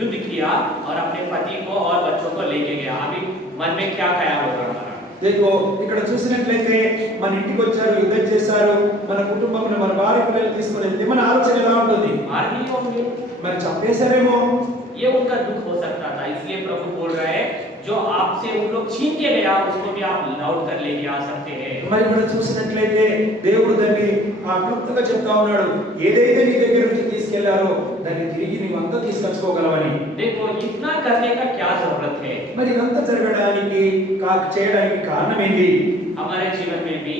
युद्ध किया और अपने पति को और बच्चों को लेके गया। अभी मन में क्या ख्याल होगा हमारा? देखो ఇక్కడ చూసినట్లయితే మన ఇంటికి వచ్చారు, యుద్ధం చేశారు, మన కుటుంబంలో మన భార్య పిల్లలు తీసుకొని వెళ్తే మన ఆలోచన ఎలా ఉంటుంది? मार दिए होंगे, మరి చంపేశారేమో. ये उनका दुख हो सकता था। इसलिए प्रभु बोल रहा है जो आपसे उन लोग छीन के गया उसको भी आप लौट कर लेके आ सकते हैं। మరి మనం చూసినట్లయితే దేవుడు దాన్ని క్లుప్తంగా చెప్తా ఉన్నాడు, ఏదైతే నీ దగ్గర నుంచి తీసుకెళ్లారో దాన్ని తిరిగి నీవు అంతా తీసుకొచ్చుకోగలవని. देखो इतना करने का क्या जरूरत है? మరి ఇదంతా జరగడానికి చేయడానికి కారణం ఏంటి? हमारे जीवन में भी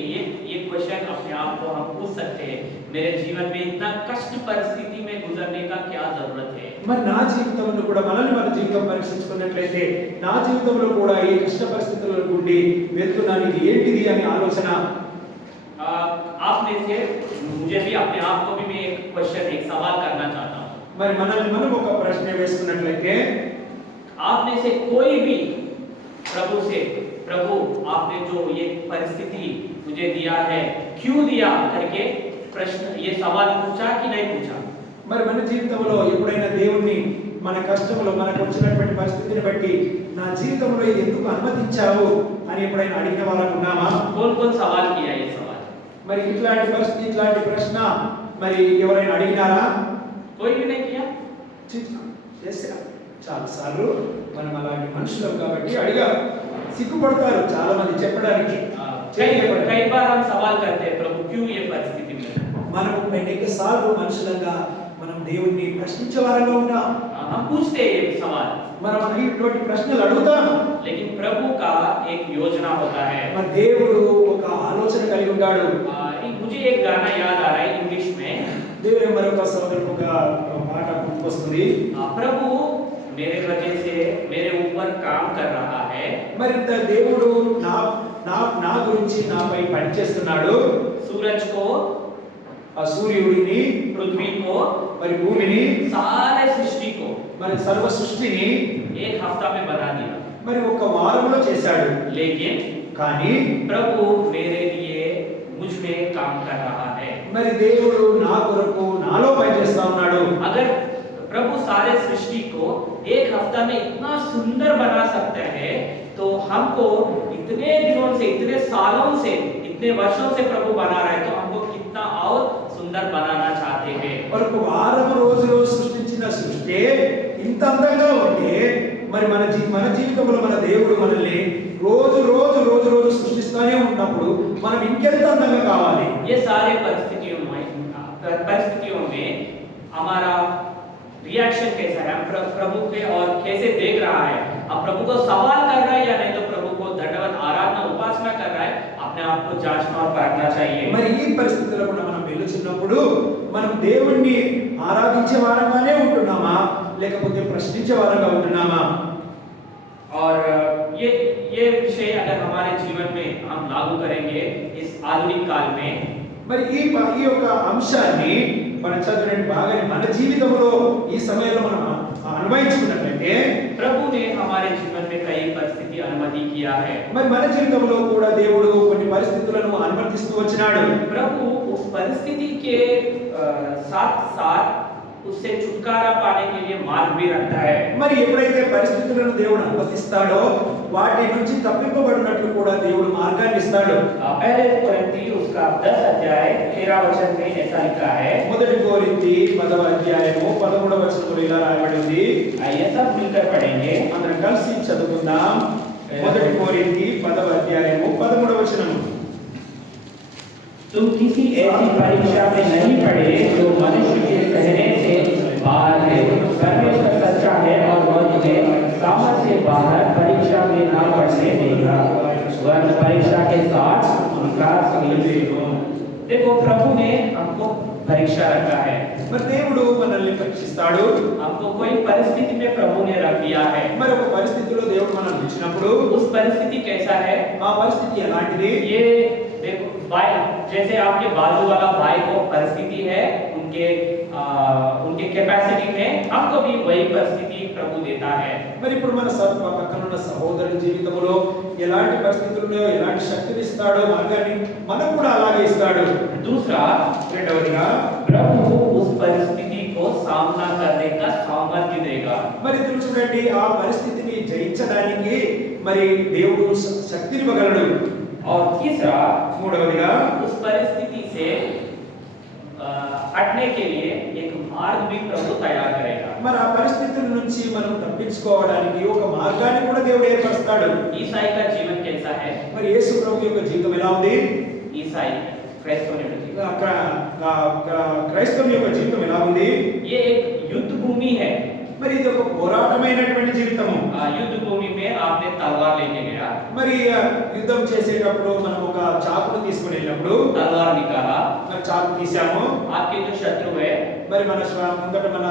ये क्वेश्चन अपने आप को हम पूछ सकते हैं, मेरे जीवन में इतना कष्ट परिस्थिति में गुजरने का क्या जरूरत है? మరి నా జీవితంలో కూడా మనల్ని మన జీవితం పరీక్షించుకున్నట్లయితే నా జీవితంలో కూడా ఈ కష్ట పరిస్థితుల్లో ఉండి వెళ్తున్నాను, ఇది ఏంటిది అని ఆలోచన. आप में से मुझे भी अपने आप को भी मैं एक क्वेश्चन एक सवाल करना चाहता हूँ। మరి మనల్ని మనం ఒక ప్రశ్న వేసుకున్నట్లయితే आप में से कोई भी प्रभु से प्रभु आपने जो ये परिस्थिति मुझे दिया है क्यों दिया करके प्रश्न ये सवाल पूछा कि नहीं पूछा? మరి మన జీవితంలో ఎప్పుడైనా దేవుణ్ణి మన కష్టంలో మనకు వచ్చినటువంటి పరిస్థితిని బట్టి నా జీవితంలో ఇది ఎందుకు అనుమతించావు అని ఎప్పుడైనా అడిగిన వాళ్ళకు ఉన్నామా? कौन कौन सवाल किया ये सवाल? మరి ఇట్లాంటి పరిస్థితి ఇట్లాంటి ప్రశ్న మరి ఎవరైనా అడిగినారా? कोई भी नहीं किया। చేశారు చాలా సార్లు. మనం అలాంటి మనుషులం కాబట్టి అడిగారు, సిగ్గుపడతారు చాలా మంది చెప్పడానికి. कई बार हम सवाल करते हैं प्रभु क्यों ये परिस्थिति में? మనం అనేక సార్లు మనుషులంగా మనం దేవుణ్ణి ప్రశ్నించే వారంగా ఉంటాం. हम पूछते हैं ये सवाल, మనం ఇటువంటి ప్రశ్నలు అడుగుతాం. लेकिन प्रभु का एक योजना होता है। మరి దేవుడు ఒక ఆలోచన కలిగి ఉంటాడు. मुझे एक गाना याद आ रहा है इंग्लिश में। దేవుడు మరొక సోదరుడు ఒక పాట గుర్తుకొస్తుంది. प्रभु मेरे वजह से मेरे ऊपर काम कर रहा है। మరింత దేవుడు నా నా నా గురించి నాపై పని చేస్తున్నాడు. सूरज को, ఆ సూర్యుడిని, पृथ्वी को, మరి భూమిని, सारे सृष्टि को మరి సర్వ సృష్టిని एक हफ्ता में बना दिया। మరి ఒక వారంలో చేశాడు. लेकिन కానీ प्रभु मेरे लिए मुझ में काम कर रहा है। మరి దేవుడు నా కొరకు నాలో పని చేస్తా ఉన్నాడు. अगर प्रभु सारे सृष्टि को एक हफ्ता में इतना सुंदर बना सकता है तो हमको इतने दिनों से, इतने सालों से, इतने वर्षों से प्रभु बना रहा है तो हमको कितना और सुंदर बनाना चाहते हैं। మరి ఒక వారం రోజులో సృష్టించిన సృష్టి ఇంత అందంగా ఉంటే మరి మన జీవితంలో మన దేవుడు మనల్ని రోజు రోజు రోజు రోజు సృష్టిస్తూనే ఉన్నప్పుడు మనం ఇంకెంత అందంగా కావాలి? ये सारे परिस्थितियों में हमारा रिएक्शन कैसा है, हम प्रभु पे और कैसे देख रहा है, अब प्रभु को सवाल कर रहा है या नहीं तो प्रभु को दंडवत आराधना उपासना कर रहा है, अपने आप को जांचना और परखना चाहिए। మరి ఈ పరిస్థితుల్లో కూడా మనం వెలుచున్నప్పుడు మనం దేవుణ్ణి ఆరాధించే వారంగానే ఉంటున్నామా లేకపోతే ప్రశ్నించే వారంగా ఉంటున్నామా? और ये विषय अगर हमारे जीवन में हम लागू करेंगे इस आधुनिक काल में, మరి ఈ యొక్క అంశాన్ని మన చదువుని బాగా మన జీవితంలో ఈ సమయంలో మనం అన్వయించుకున్నట్లయితే ఏమిటంటే प्रभु ने हमारे जीवन में कई परिस्थिति अनुमति किया है। మరి మన జీవితంలో కూడా దేవుడు కొన్ని పరిస్థితులను అనుమతిస్తూ వచ్చినాడు. प्रभु उस परिस्थिति के साथ साथ उससे छुटकारा पाने के लिए मार्ग भी रखता है। మరి ఎప్పుడైతే పరిస్థితులను దేవుడు అనుమతిస్తాడో వాటి నుంచి తప్పింపబడినట్లు కూడా దేవుడు మార్గాన్ని ఇస్తాడు. पहले कोरिन्थी उसका 10 अध्याय 13 वचन में ऐसा लिखा है। మొదటి కొరింథీ 10వ అధ్యాయము 13వ వచనంలో ఇలా రాయబడింది. आइए सब मिलकर पढ़ेंगे। అందరం కలిసి చదువుకుందాం. మొదటి కొరింథీ 10వ అధ్యాయము 13వ వచనం. तुम किसी ऐसी परीक्षा में नहीं पड़े जो मनुष्य के सहने से बाहर है। परमेश्वर सच्चा है और वह तुम्हें सामर्थ से बाहर परीक्षा में न पड़ने देगा, वरन परीक्षा के साथ विकास के लिए। देखो प्रभु ने हमको परीक्षा रखा है। మరి దేవుడు మనల్ని పరీక్షిస్తాడు. हमको कोई परिस्थिति में प्रभु ने रख दिया है। మరి ఒక పరిస్థితిలో దేవుడు మనల్ని ఉంచినప్పుడు उस परिस्थिति कैसा है? ఆ పరిస్థితి ఎలాంటిది? ये देखो भाई, जैसे आपके बाजू वाला भाई को परिस्थिति है उनके कैपेसिटी में, हमको भी वही परिस्थिति प्रभु देता है। మరి ఇప్పుడు మన పక్కనున్న సహోదరుని జీవితంలో ఎలాంటి పరిస్థితుల్లో ఎలాంటి శక్తిని ఇస్తాడో మార్గాన్ని మనకు కూడా అలాగే ఇస్తాడు. दूसरा, రెండవదిగా प्रभु उस परिस्थिति को सामना करने का सामर्थ्य देगा। మరి ఇప్పుడు చూడండి, ఆ పరిస్థితిని జయించడానికి మరి దేవుడు శక్తిని ఇవ్వగలడు. और तीसरा, మూడవదిగా उस परिस्थिति से हटने के लिए एक मार्ग भी प्रभु तैयार करेगा। మరి ఆ పరిస్థితుల నుంచి మనం తప్పించుకోవడానికి ఒక మార్గాన్ని కూడా దేవుడు ఏర్పరుస్తాడు. ईसाई का जीवन कैसा है? మరి యేసు ప్రభు యొక్క జీవితం ఎలా ఉంది? ईसाई क्राइस्तव ने క్రైస్తవుని యొక్క జీవితం ఎలా ఉంది? ये एक युद्ध भूमि है। మరి ఇది ఒక పోరాటమైనటువంటి జీవితము. युद्ध भूमि में आपने तलवार लेके गया, మరి యుద్ధం చేసేటప్పుడు మనం ఒక చాకును తీసుకుని వెళ్ళినప్పుడు तलवार निकाला, మరి చాకు తీసాము. आपके जो शत्रु है మరి మన ముందట మన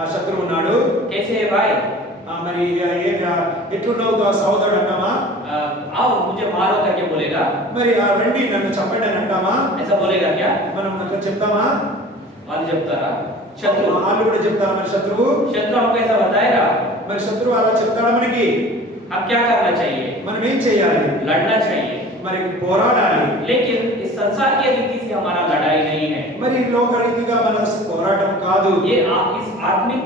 ఆ శత్రువు ఉన్నాడు. कैसे है भाई? మరి ఎట్లున్నావు సహోదరుడు అంటామా? आओ मुझे मारो करके बोलेगा, మరి ఆ రండి నన్ను చంపండి అని అంటామా? ऐसा बोलेगा क्या? మనం అట్లా చెప్తామా? వాళ్ళు చెప్తారా? శత్రు వాళ్ళు కూడా చెప్తారా? మరి శత్రువు हमको ऐसा बताएगा। మరి శత్రువు అలా చెప్తాడా మనకి? अब क्या करना चाहिए? మనం ఏం చేయాలి? लड़ना चाहिए। మరి పోరాడాలి. लेकिन इस संसार के रीति से हमारा लड़ाई नहीं है। మరి లోక రీతిగా మన పోరాటం కాదు. ये इस आत्मिक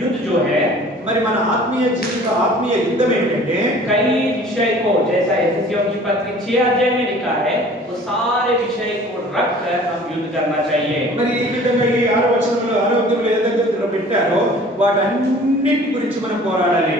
युद्ध जो है, మరి మన ఆత్మీయ జీవిత ఆత్మీయ యుద్ధం ఏంటంటే कई विषय को, जैसा एफेसियों की पत्री 6 अध्याय में लिखा है, वो सारे विषय को रखकर हम युद्ध करना चाहिए। మరి ఈ విధంగా ఈ 6వ వచనంలో 6వ అధ్యాయంలో ఏదైతే పెట్టారో వాటన్నిటి గురించి మనం పోరాడాలి.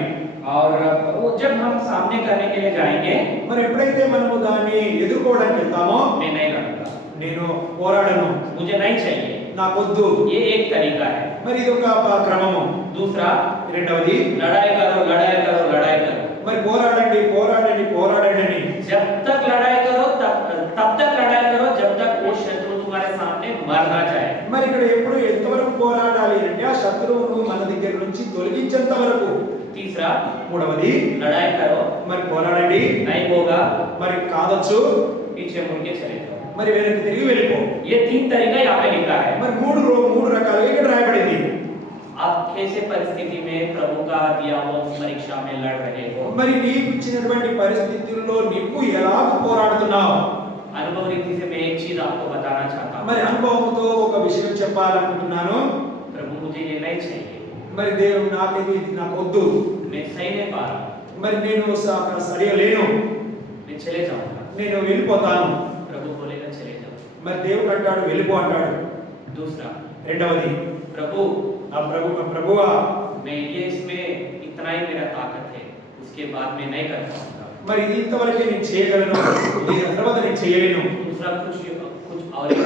और वो जब हम सामने करने के लिए जाएंगे, మరి ఎప్పుడైతే మనము దాన్ని ఎదుర్కోవడానికి వెళ్తామో मैं नहीं लड़ूंगा, నేను పోరాడను, मुझे नहीं चाहिए, నాకొద్దు, ये एक तरीका है। మరి ఇది ఒక క్రమము. दूसरा, రెండవది लड़ाई करो लड़ाई करो लड़ाई करो, మరి పోరాడండి పోరాడండి పోరాడండి అని. जब तक लड़ाई करो तब तक लड़ाई करो जब तक वो शत्रु तुम्हारे सामने मर ना जाए। మరి ఇక్కడ ఎప్పుడు ఎంతవరకు పోరాడాలి అంటే ఆ శత్రువును మన దగ్గర నుంచి తొలగించేంత వరకు. तीसरा, మూడవది लड़ाई करो, మరి పోరాడండి, नहीं होगा మరి కాదొచ్చు, पीछे मुड़ के चले जाओ। మరి వెనక్కి తిరిగి వెళ్ళిపో. ये 3 तरीका यहाँ पे लिखा है। మరి మూడు రకాలుగా ఇక్కడ రాయబడింది. आप कैसे परिस्थिति में प्रभु का दिया हुआ उस परीक्षा में लड़ रहे हो? మరి నీకు ఇచ్చినటువంటి పరిస్థితుల్లో నీవు ఎలా పోరాడుతున్నావు? अनुभव रीति से मैं एक चीज आपको बताना चाहता మరి हूँ। అనుభవంతో ఒక విషయం చెప్పాలనుకుంటున్నాను. प्रभु मुझे ये नहीं चाहिए, మరి దేవుడు నాకేది నాకు వద్దు, मैं सही नहीं पा रहा, మరి నేను సరిగా లేను, मैं चले जाऊंगा। నేను వెళ్ళిపోతాను. प्रभु बोलेगा चले जाओ। మరి దేవుడు అంటాడు వెళ్ళిపో అంటాడు. दूसरा, రెండవది प्रभु ఆ ప్రభువా मैं ये इसमें इतना ही मेरा ताकत है, उसके बाद मैं नहीं कर पाऊंगा। మరి ఇది ఇంతవరకే నేను చేయగలను, దీని తర్వాత నేను చేయలేను. दूसरा, कुछ और एक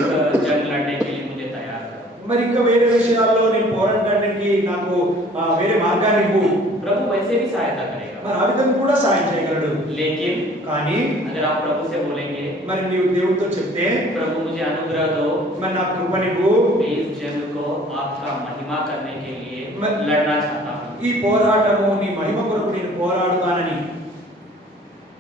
जंग लड़ने के लिए मुझे तैयार करो। మరి ఇంకా వేరే విషయాల్లో నేను పోరాడడానికి నాకు వేరే మార్గాన్ని ఇవ్వు. प्रभु वैसे भी सहायता करेगा, మరి ఆ విధంగా కూడా సాయం చేయగలడు. लेकिन కానీ अगर आप प्रभु से बोलेंगे, మరి నీవు దేవుడితో చెప్తే प्रभु मुझे अनुग्रह दो, మరి నాకు కృపనివ్వు, मैं इस जंग को आपका महिमा करने के लिए मैं- लड़ना चाहता हूँ। ఈ పోరాటము నీ మహిమ కొరకు నేను పోరాడుతానని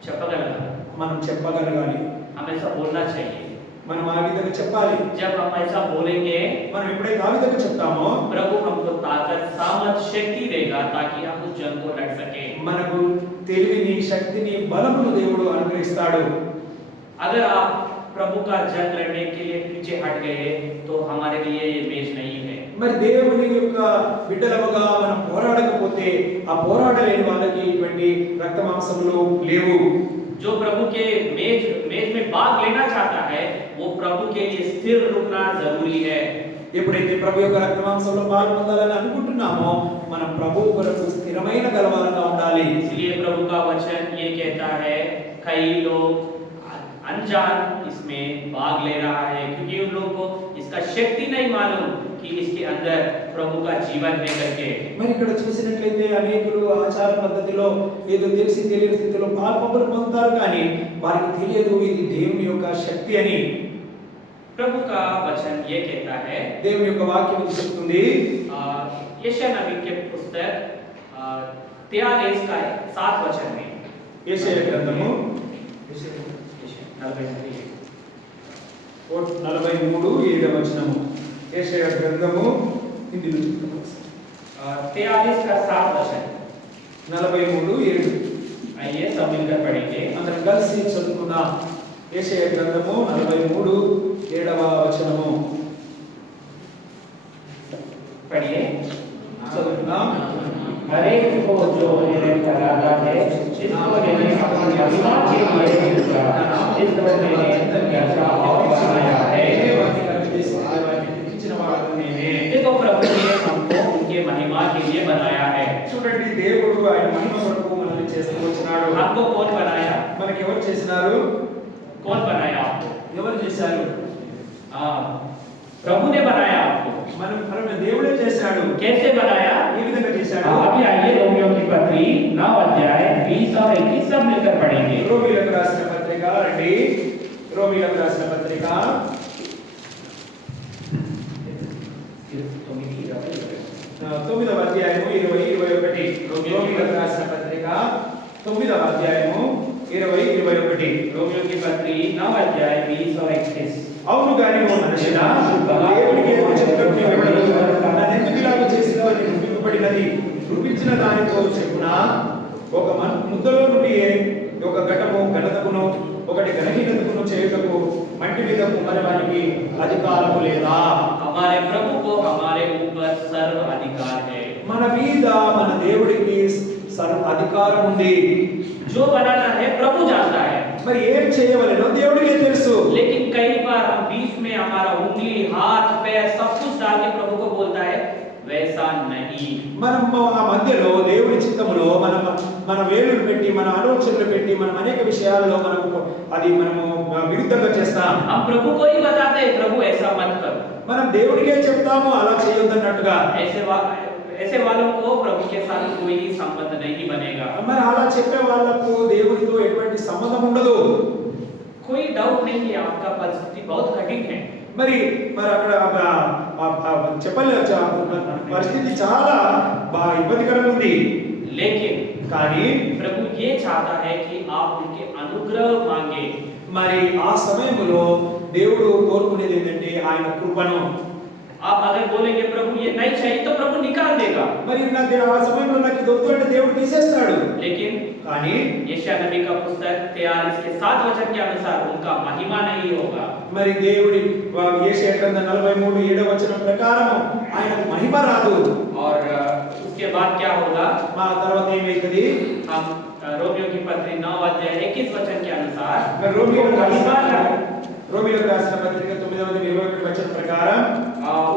చెప్పగలగా మనం చెప్పగలగాలి. हमें ऐसा बोलना चाहिए। మనం ఆ విధంగా చెప్పాలి. जब हम ऐसा बोलेंगे మనం ఎప్పుడైతే ఆ విధంగా చెప్తామో प्रभु हमको ताकत सामर्थ शक्ति देगा ताकि हम उस जंग को लड़ सके। మనకు తెలివిని, శక్తిని, బలమును దేవుడు అనుగ్రహిస్తాడు. अगर आप प्रभु का जंग लड़ने के लिए पीछे हट गए तो हमारे लिए ये मैच नहीं है। మరి దేవుని యొక్క బిడ్డలముగా మనం పోరాడకపోతే ఆ పోరాడలేని వాళ్ళకి ఇటువంటి రక్త మాంసములు లేవు. जो प्रभु के मेज में भाग लेना चाहता है वो प्रभु के लिए स्थिर रुकना जरूरी है। ఎప్పుడైతే ప్రభు యొక్క రక్త మాంసంలో పాల్పొందాలని అనుకుంటున్నామో మనం ప్రభు కొరకు స్థిరమైన గలవారంగా ఉండాలి. इसलिए प्रभु का वचन ये कहता है कई लोग अनजान इसमें भाग ले रहा है क्योंकि उन लोगों को इसका शक्ति नहीं मालूम कि इसके अंदर प्रभु का जीवन है करके। మరి ఇక్కడ చూసినట్లయితే అనేకులు ఆచార పద్ధతిలో ఏదో తెలిసి తెలియని స్థితిలో పాల్పొంపులు పొందుతారు కానీ వారికి తెలియదు ఇది దేవుని యొక్క శక్తి అని. प्रभु का वचन ये कहता है దేవుని యొక్క వాక్యం ఇది చెప్తుంది. यशायाह नबी के पुस्तक 43 का 7 वचन में యెషయా గ్రంథము 43:7 వచనము. యెషయా గ్రంథము హిందీ నుంచి 43 का 7 वचन 43:7. आइए सब मिलकर पढ़ेंगे। అందరం కలిసి చదువుకుందాం. యెషయా గ్రంథము 43:7 వచనము. पढ़िए। చదువుకుందాం. हर एक को जो मेरे कराता है जिसको मैंने अपनी महिमा के लिए भेजा, जिसको मैंने रचा और बनाया है। देखो प्रभु ने हमको उनके महिमा के लिए बनाया है। చూడండి దేవుడు ఆయన మహిమ కొరకు మనల్ని చేస్తూ వచ్చినాడు. आपको कौन बनाया? మనకి ఎవరు చేసినారు? कौन बनाया आपको? ఎవరు చేశారు? प्रभु ने बनाया आपको। మనం దేవుడే చేశాడు. कैसे बनाया? ఏ విధంగా చేశాడు? अभी आइए रोमियो की पत्री 9 अध्याय 20 और 21 सब मिलकर पढ़ेंगे। రోమీయులకు రాసిన పత్రిక రండి. రోమీయులకు రాసిన పత్రిక 9వ అధ్యాయము 20-21. రోమీయులకు రాసిన పత్రిక 9వ అధ్యాయము 20-21. रोमियो की पत्री 9 अध्याय 20 और 21। అవును గాని ఓ మనుషుడా దేవునికి ఏమి చెప్పడం నన్నెందుకు ఇలాగ చేసినావు అని నింపబడినది రూపించిన దానితో చెప్పునా ఒక ముద్దలో నుండి ఒక ఘటము ఘనతకును ఒకటి ఘనహీనతకును చేయుటకు మట్టి మీద కుమ్మరవానికి అధికారము లేదా? हमारे प्रभु को हमारे ऊपर सर्व अधिकार है। మన మీద మన దేవుడికి సర్వ అధికారం ఉంది. जो बनाना है प्रभु जानता है। మరి ఏం చేయవలెనో దేవుడికే తెలుసు. लेकिन कई बार हम बीच में हमारा उंगली हाथ पैर सब कुछ डाल के प्रभु को बोलता है वैसा नहीं। మనం ఆ మధ్యలో దేవుడి చిత్తములో మన వేలును పెట్టి మన ఆలోచనలు పెట్టి మనం అనేక విషయాలలో మనము విరుద్ధంగా చేస్తాం. हम प्रभु को ही बताते हैं प्रभु ऐसा मत करो। మనం దేవుడికే చెప్తాము అలా చేయొద్దన్నట్టుగా. ऐसे वालों को प्रभु के साथ कोई संबंध नहीं बनेगा। మరి అలా చెప్పే వాళ్ళకు దేవుడితో ఎటువంటి సంబంధం ఉండదు. कोई डाउट नहीं कि आपका परिस्थिति बहुत कठिन है। మరి అక్కడ చెప్పలే పరిస్థితి చాలా ఇబ్బందికరంగా ఉంది. लेकिन కానీ प्रभु ये चाहता है कि आप उनके अनुग्रह मांगे। మరి ఆ సమయంలో దేవుడు కోరుకునేది ఏంటంటే ఆయన కృపను. आप अगर बोलेंगे प्रभु ये नहीं चाहिए तो प्रभु निकाल देगा। మరి నాకు ఆ సమయంలో నాకు ఇది వద్దు అంటే దేవుడు తీసేస్తాడు. लेकिन కానీ यशायाह नबी का पुस्तक 43 के 7 वचन के अनुसार उनका महिमा नहीं होगा। మరి దేవుడి యెషయా గ్రంథం 43:7 వచనం ప్రకారం ఆయనకు మహిమ రాదు. और उसके बाद क्या होगा? మా తర్వాత ఏమైతది? हम रोमियो की पत्री 9 अध्याय 21 वचन के अनुसार మరి రోమీయులకు రాసిన పత్రిక 9:21 వచనం ప్రకారం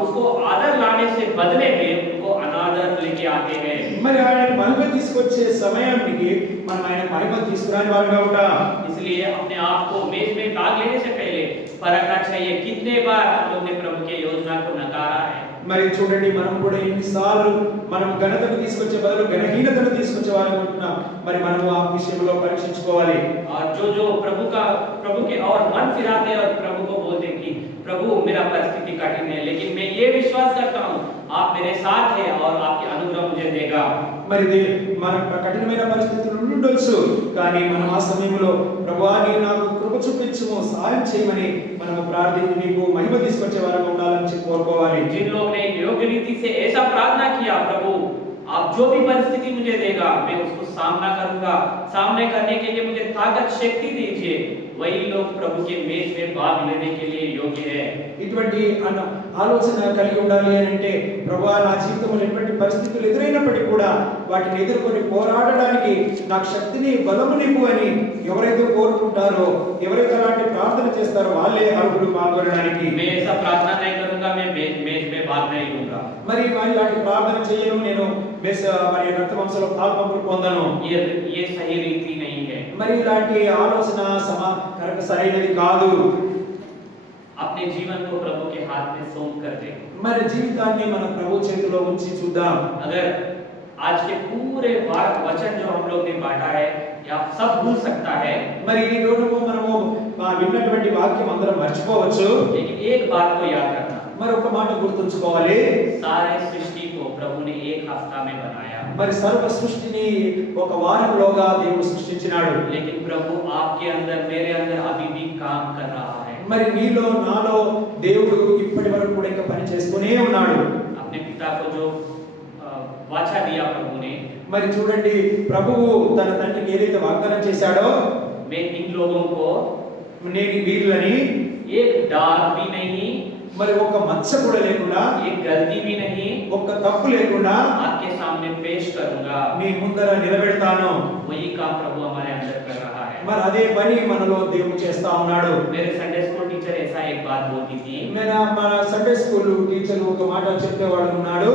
उसको आदर लाने से बदले में उनको अनादर लेके आते हैं। మరి ఆయన మహిమ తీసుకొచ్చే సమయానికి మనం ఆయన మహిమ తీసుకురాని వారుగా ఉంటాం. इसलिए अपने आप को मेज में भाग लेने से पहले परखना चाहिए कितने बार हम लोग ने प्रभु के योजना को नकारा है। మరి చూడండి మనం కూడా ఎన్నిసార్లు మనం ఘనతను తీసుకొచ్చే బదులు ఘనహీనతను తీసుకొచ్చే వారు ఉంటున్నాం. మరి మనం ఆ విషయంలో పరీక్షించుకోవాలి. और जो प्रभु के और मन फिराते और प्रभु को बोलते कि प्रभु मेरा परिस्थिति कठिन है लेकिन मैं ये विश्वास करता हूँ आप मेरे साथ हैं और आपकी अनुग्रह मुझे देगा। మరి ఇది మన కఠినమైన పరిస్థితులు ఉండొచ్చు, కానీ మనం ఆ సమయంలో ప్రభువా నీవు నాకు కృప చూపించుము, సహాయం చేయమని మనం ప్రార్థించి నీకు మహిమ తీసుకొచ్చే వారంగా ఉండాలని చెప్పి కోరుకోవాలి. जिन लोग ने योग्य रीति से ऐसा प्रार्थना किया, प्रभु आप जो भी परिस्थिति मुझे देगा मैं उसको सामना करूंगा, सामने करने के लिए मुझे ताकत शक्ति दीजिए, वही लोग प्रभु के मेज में भाग लेने के लिए योग्य है। ఇటువంటి ఆలోచన కలిగి ఉండాలి అని అంటే ప్రభువా నా జీవితంలో ఎటువంటి పరిస్థితులు ఎదురైనప్పటికీ కూడా వాటిని ఎదుర్కొని పోరాడడానికి నాకు శక్తిని బలమునివ్వు అని ఎవరైతే కోరుకుంటారో, ఎవరైతే అలాంటి ప్రార్థన చేస్తారో వాళ్ళే అర్హులు పాల్గొనడానికి. मैं ऐसा प्रार्थना नहीं करूंगा, मैं मेज में भाग नहीं लूंगा। మరి ఇలాంటి ప్రార్థన చేయను, నేను మరి రక్త మాంసంలో పాల్పంపులు పొందను, ये सही रीति नहीं है। మరి ఇలాంటి ఆలోచన సరైనది కాదు. अपने जीवन को प्रभु के हाथ में सौंप कर दे। మరి జీవితాన్ని మన ప్రభు చేతిలో ఉంచి చూద్దాం. अगर आज के पूरे वचन जो हम लोग ने बांटा है या सब भूल सकता है, మరి ఈ రోజు మనము విన్నటువంటి వాక్యం అందరం మర్చిపోవచ్చు, लेकिन एक बात को याद रखना, మరి ఒక మాట గుర్తుంచుకోవాలి. सारे सृष्टि को प्रभु ने एक हफ्ता में बनाया, మరి సర్వ సృష్టిని ఒక వారంలోగా దేవుడు సృష్టించినాడు. लेकिन प्रभु आपके अंदर मेरे अंदर अभी भी काम कर रहा है। మరి నీలో నాలో దేవుడు ఇప్పటి వరకు కూడా ఇంకా పని చేస్తూనే ఉన్నాడు. अपने पिता को जो वाचा दिया प्रभु ने, మరి చూడండి ప్రభువు తన తండ్రికి ఏదైతే వాగ్దానం చేశాడో, मैं इन लोगों को నేను వీళ్ళని एक दाग भी नहीं, మరి ఒక మచ్చ కూడా లేకుండా, एक गलती भी नहीं, ఒక తప్పు లేకుండా आपके सामने पेश करूंगा। నీ ముందర నిలబెడతాను. वही काम प्रभु हमारे अंदर कर रहा है। మరి అదే పని మనలో దేవుడు చేస్తా ఉన్నాడు. मेरे संडे स्कूल टीचर ऐसा एक बात बोलती थी, నేను మన సండే స్కూల్ టీచర్ ఒక మాట చెప్పేవాడు ఉన్నాడు.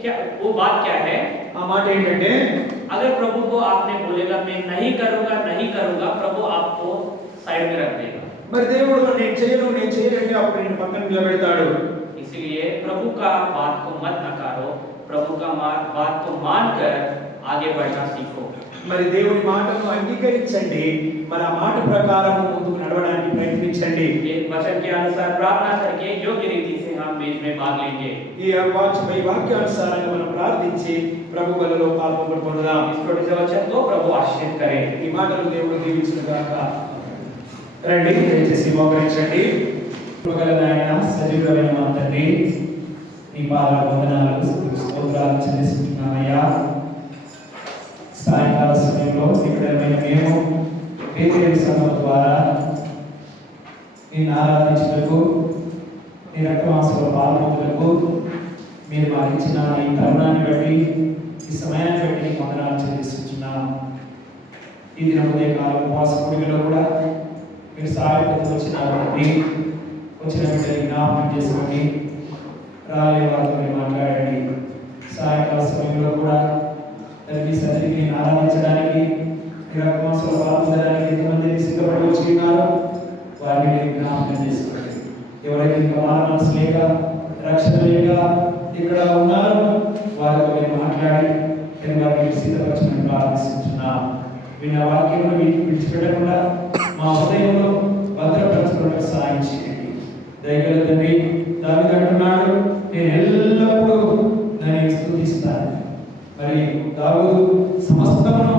क्या वो बात क्या है? ఆ మాట ఏంటంటే, अगर प्रभु को आपने बोलेगा मैं नहीं करूंगा, प्रभु आपको साइड में रख देगा। మరి దేవుడు నేను చేయనంటే అప్పుడు నేను పక్కన నిలబెడతాడు. इसलिए प्रभु का बात को मत नकारो, प्रभु का बात को मानकर आगे बढ़ना सीखो। మరి దేవుని మాటను అంగీకరించండి, మరి ఆ మాట ప్రకారం ముందుకు నడవడానికి ప్రయత్నించండి. एक वचन के अनुसार प्रार्थना करके योग्य रीति से हम मेज में भाग लेंगे। ఈ వాక్యానుసారంగా మనం ప్రార్థించి ప్రభు బలలో పాల్గొని పొందుదాం. इस छोटे से वचन को प्रभु आशीर्वाद करे। ఈ మాటలు దేవుడు దీవించును గాక. రండి దయచేసి మోకరించండి. కృపగల నాయన, సజీవుడైన మా తండ్రి, నీ పాదాల వందనాలు స్తోత్రాలు చెల్లిస్తున్నామయ్యా. సాయంకాల సమయంలో ఇక్కడ మేము పేతురు సంఘం ద్వారా నిన్ను ఆరాధించుటకు, నీ రక్తమాంసంలో పాల్గొనుటకు మీరు మాకు ఇచ్చిన ఈ తరుణాన్ని బట్టి, ఈ సమయాన్ని బట్టి నీకు వందనాలు చెల్లిస్తున్నాం. ఈ దిన ఉదయకాలం ఉపవాస కూడికలో కూడా మీరు సహాయపడుతూ వచ్చినారండి. వచ్చిన బిడ్డని జ్ఞాపకం చేసుకోండి, రాలే వారితో మీరు మాట్లాడండి. సాయంకాల సమయంలో కూడా మీ సన్నిధిని ఆరాధించడానికి, మీ రక్తమాంసంలో పాల్గొనడానికి ఎంతమంది సిద్ధపడి వచ్చి ఉన్నారు వారిని మీరు జ్ఞాపకం చేసుకోండి. ఎవరైతే ఇంకా మార మనసు లేక, రక్షణ లేక ఇక్కడ ఉన్నారో వారితో మీరు మాట్లాడి వారిని సిద్ధపరచమని ప్రార్థిస్తున్నాం. విన్న వాక్యంలో మీకు విడిచిపెట్టకుండా మా హృదయంలో భద్రపరచుకోవడానికి సహాయం చేయండి. దయగల తండ్రి, దావీదు అంటున్నాడు, నేను ఎల్లప్పుడూ దాన్ని స్తుతిస్తాను. మరి దావీదు సమస్తమును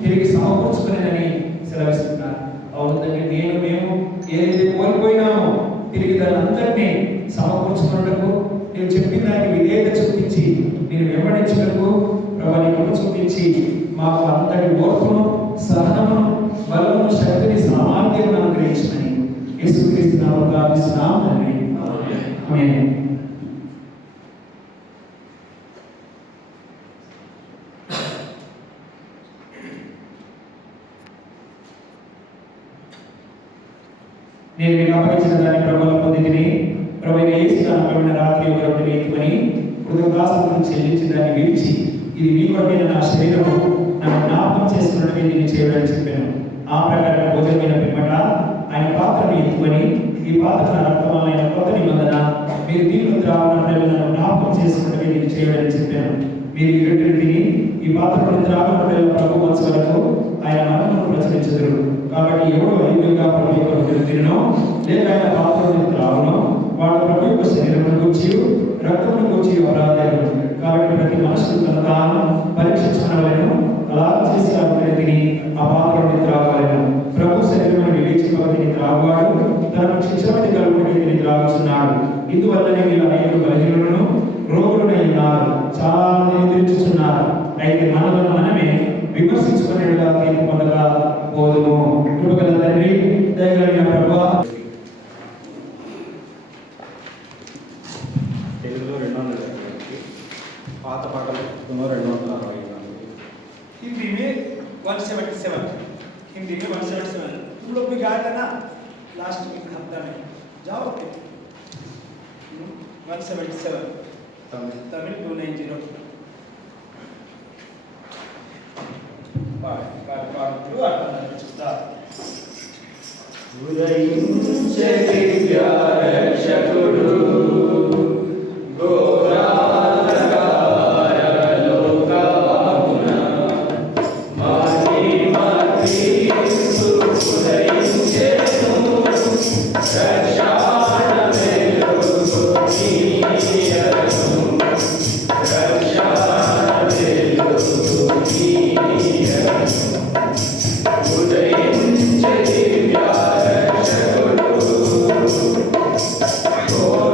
తిరిగి సమకూర్చుకునేదని సెలవిస్తున్నాను. అవును తండ్రి, మేము ఏదైతే కోల్పోయినామో తిరిగి దాన్ని అంతటినీ సమకూర్చుకున్నటకు, నేను చెప్పిన దానికి విధేయత చూపించి నేను వెంబడించినకు ప్రభు నీ కృప చూపించి మాకు అంతటి ఓర్పును, సహనమును, బలమును, శక్తిని, సామర్థ్యమును అనుగ్రహించమని యేసుక్రీస్తు నామములో ప్రార్థిస్తున్నాము తండ్రి. ఆమేన్. నేను మీకు అప్పగించిన దాన్ని ప్రభువుల పొందితిని, ప్రభువైన యేసు నామమున రాత్రి ఒక రొట్టెని ఎత్తుకొని కృతజ్ఞతాస్తుతులు చెల్లించి దాన్ని విరిచి, ఇది మీ కొరకైన నా శరీరము, నన్ను జ్ఞాపకం చేసుకున్నట్టుగా దీన్ని చేయమని చెప్పాను. ఆ ప్రకారం భోజనమైన పిమ్మట ఆయన పాత్రను ఎత్తుకొని, ఈ పాత్ర నా రక్తమైన కొత్త నిబంధన, మీరు దీనిలో త్రాగునప్పుడు నన్ను జ్ఞాపకం చేసుకున్నట్టుగా దీన్ని చేయమని చెప్పాను. మీరు ఈ రొట్టెను తిని ఈ పాత్రను త్రాగునప్పుడు ప్రభు వచ్చే వరకు ఆయన మరణమును ప్రచురించెదరు. కాబట్టి ఎవడు ఐదుగా ప్రభు యొక్క రొట్టెను తినో లేక ఆయన పాత్రను త్రాగునో వాడు ప్రభు యొక్క శరీరమును గూర్చి రక్తమును కూర్చి అపరాధులు. కాబట్టి ప్రతి మనుషులు తన తాను పరీక్షించుకునవలెను, అలా చేసి ఆ ఒకటి తిని ఆ పాత్రను త్రాగవలెను. ప్రభు శరీరమును వివేచింపక తిని త్రాగువాడు తనకు శిక్షణ కలుగుని తిని త్రాగుతున్నాడు. ఇందువల్లనే వీళ్ళు అనేకులు బలహీనులను రోగులనై ఉన్నారు, చాలా మంది నిద్రించుతున్నారు. అయితే మనలను మనమే విమర్శించుకునేలా తీర్పు పొందగా పోదుము. కృపగల తండ్రి, దయగలిగిన ప్రభువా, తెలుగులో 200 పాత పాటలు 264 हिंदी में 177, हिंदी में 177। तुम लोग भी गाया था ना लास्ट हफ्ता में, जाओ ओके। 177 तमिल 290। ఉదయించే దివ్య రక్షకుడు Oh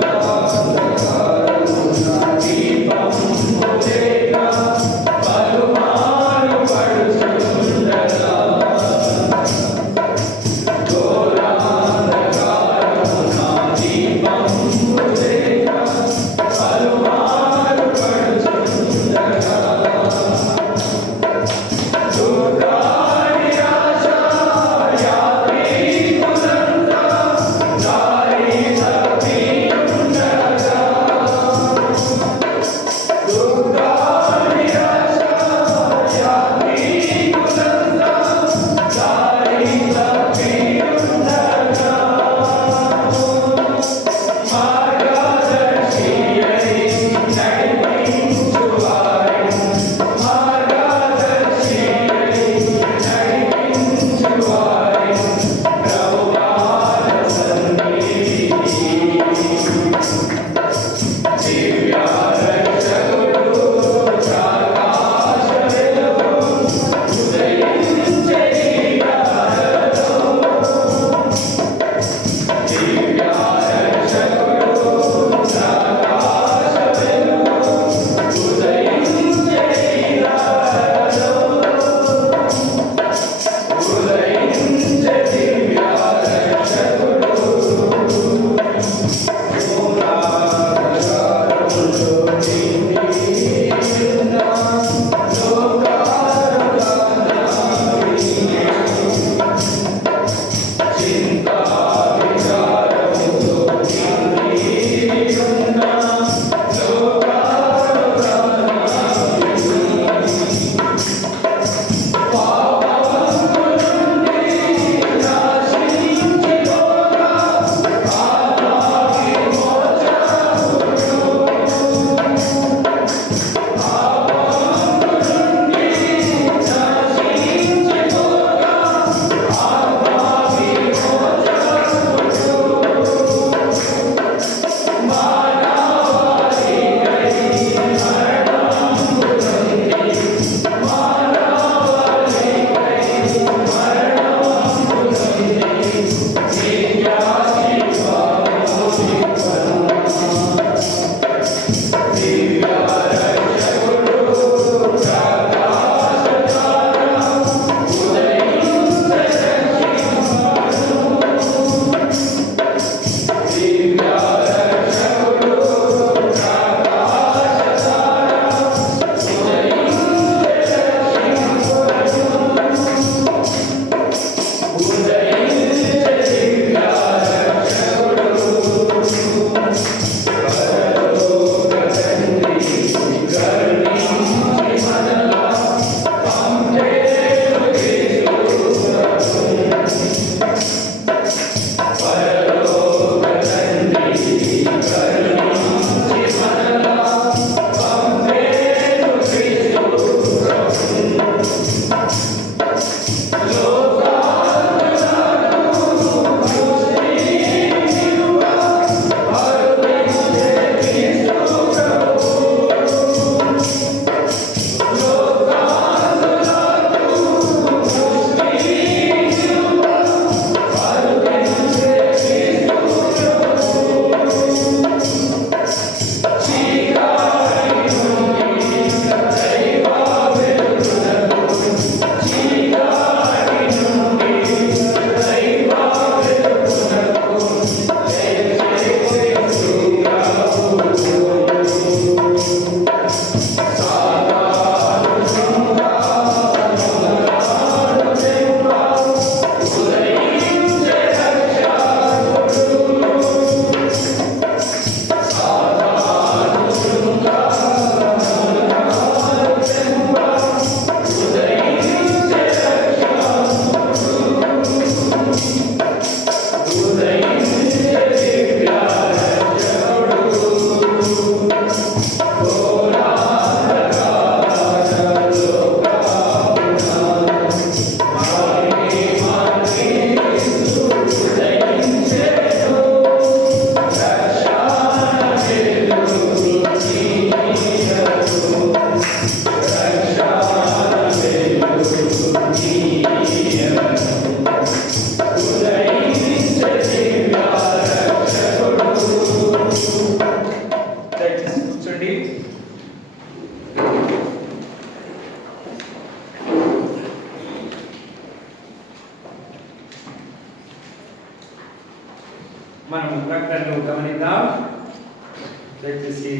దయచేసి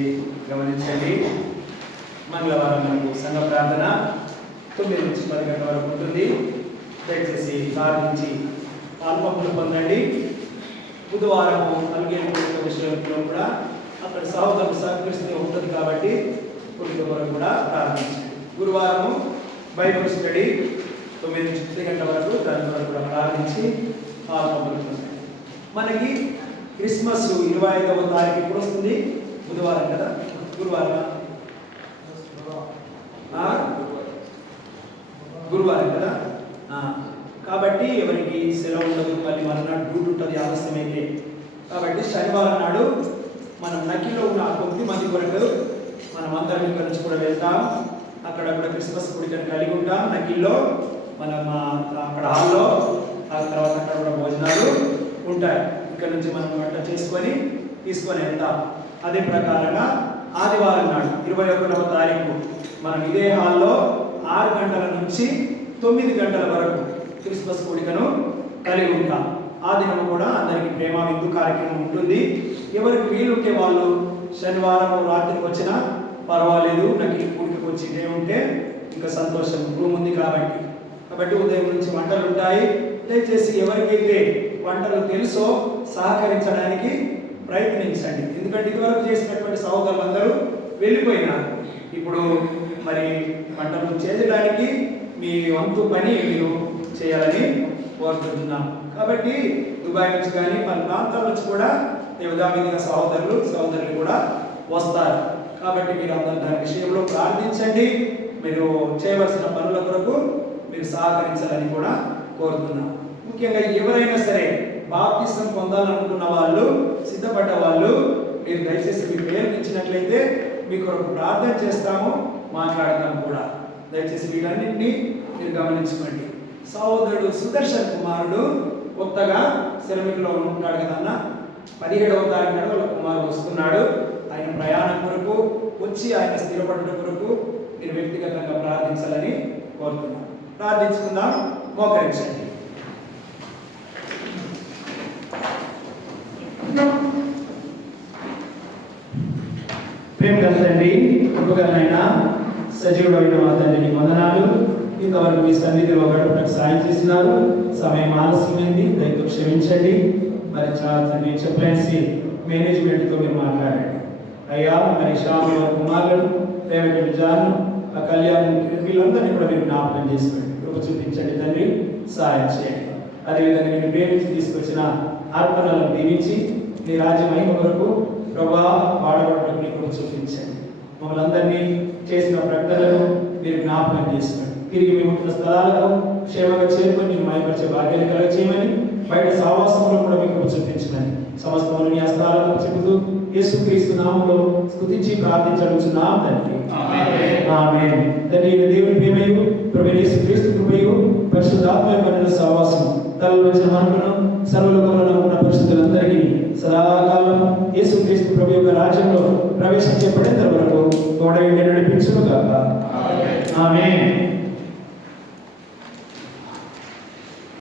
గమనించండి. మంగళవారం మనకు సంఘ ప్రార్థన 9 నుంచి 10 గంటల వరకు ఉంటుంది. దయచేసి ప్రార్థించి పాల్పంపులు పొందండి. బుధవారము అల్గేలు విషయంలో కూడా అక్కడ సహోదరులు సహకరిస్తూ ఉంటుంది కాబట్టి కొద్ది వరకు కూడా ప్రార్థించండి. గురువారము బైబిల్ స్టడీ 9 నుంచి 10 గంటల వరకు దాని వరకు కూడా ప్రార్థించి పాల్పంపులు పొందండి. మనకి క్రిస్మస్ 25వ తారీఖు ఎప్పుడు వస్తుంది? బుధవారం కదా, గురువారం గురువారం కదా. కాబట్టి ఎవరికి సెలవు ఉండదు, మళ్ళీ మరునాడు డ్యూటీ ఉంటుంది ఆలస్యమైతే. కాబట్టి శనివారం నాడు మనం నకిలో ఉన్న కొద్ది మంది కొరకు మనం అందరం ఇక్కడ నుంచి కూడా వెళ్తాం. అక్కడ కూడా క్రిస్మస్ కూడికను కలిగి ఉంటాం నకిల్లో. మనం అక్కడ హాల్లో, ఆ తర్వాత అక్కడ కూడా భోజనాలు ఉంటాయి. ఇక్కడ నుంచి మనం వంట చేసుకొని తీసుకొని వెళ్తాం. అదే ప్రకారంగా ఆదివారం నాడు 21వ తారీఖు మనం ఇదే హాల్లో 6 గంటల నుంచి 9 గంటల వరకు క్రిస్మస్ కూడికను కలిగి ఉంటాం. ఆ దినం కూడా అందరికీ ప్రేమ విందు కార్యక్రమం ఉంటుంది. ఎవరికి వీలుంటే వాళ్ళు శనివారం రాత్రికి వచ్చినా పర్వాలేదు, నాకు ఈ కూడికకు వచ్చి ఉంటే ఇంకా సంతోషం, రూమ్ ఉంది కాబట్టి ఉదయం నుంచి వంటలు ఉంటాయి. దయచేసి ఎవరికైతే వంటలు తెలుసో సహకరించడానికి ప్రయత్నించండి. ఎందుకంటే ఇదివరకు చేసినటువంటి సహోదరులు అందరూ వెళ్ళిపోయినారు. ఇప్పుడు మరి వంటలు చేయడానికి మీ వంతు పని మీరు చేయాలని కోరుకుంటున్నాం. కాబట్టి దుబాయ్ నుంచి కానీ మన ప్రాంతాల నుంచి కూడా యథావిధిగా సహోదరులు కూడా వస్తారు. కాబట్టి మీరు అందరూ దాని విషయంలో ప్రార్థించండి. మీరు చేయవలసిన పనుల కొరకు మీరు సహకరించాలని కూడా కోరుతున్నాం. ముఖ్యంగా ఎవరైనా సరే బాప్తిసం పొందాలనుకున్న వాళ్ళు, సిద్ధపడ్డ వాళ్ళు, మీరు దయచేసి మీ పేరు ఇచ్చినట్లయితే మీ కొరకు ప్రార్థన చేస్తాము, మాట్లాడతాం కూడా. దయచేసి వీటన్నింటినీ మీరు గమనించుకోండి. సహోదరుడు సుదర్శన్ కుమారుడు కొత్తగా శ్రమికలో ఉంటాడు కదన్న. 17వ తారీఖు నాడు వాళ్ళ కుమారుడు వస్తున్నాడు. ఆయన ప్రయాణం కొరకు వచ్చి ఆయన స్థిరపడడం కొరకు మీరు వ్యక్తిగతంగా ప్రార్థించాలని కోరుతున్నాం. ప్రార్థించుకుందాం, మోకరించండి. ప్రేమ తండ్రి, కృపగలనైనా సజీవుడైన మా తండ్రికి వందనాలు. ఇంతవరకు మీ సన్నిధిలో గడపడానికి సాయం చేసినారు. సమయం ఆలస్యమైంది, దయతో క్షమించండి. మరి తండ్రి చెప్పలేసి మేనేజ్మెంట్తో మీరు మాట్లాడండి అయ్యా. మరి శ్యామ కుమారుడు, రేవటి జాను, ఆ కళ్యాణ్, వీళ్ళందరినీ కూడా మీరు జ్ఞాపకం చేసుకోండి. కృప చూపించండి తండ్రి, సహాయం చేయండి. అదేవిధంగా నేను ప్రేమించి తీసుకొచ్చిన అర్పణలను దీవించి మీ రాజ్యం అయిన వరకు ప్రభా వాడబడటం కృప చూపించండి. మమ్మల్ని అందరినీ చేసిన ప్రకటనలను మీరు జ్ఞాపకం చేసుకోండి. తిరిగి మేము ఉంటున్న స్థలాలకు క్షేమంగా చేరుకొని మీరు మైపరిచే భాగ్యాన్ని కలుగ చేయమని, బయట సావాసంలో కూడా మీకు చూపించమని సమస్తమును మీ హస్తాలకు చెబుతూ యేసుక్రీస్తు నామములో స్తుతించి ప్రార్థించడుచున్నాం తండ్రి. ఆమేన్. తండ్రి దేవుని ప్రేమయు ప్రభువైన యేసుక్రీస్తు కృపయు పరిశుద్ధాత్మ యొక్క సహవాసము తలలో వచ్చిన మనకును సర్వలోకములో ఉన్న పరిశుద్ధులందరికీ సదాకాలం యేసుక్రీస్తు ప్రభు యొక్క రాజ్యంలో ప్రవేశించేపడేంత వరకు తోడై నడిపించును గాక. ఆమేన్.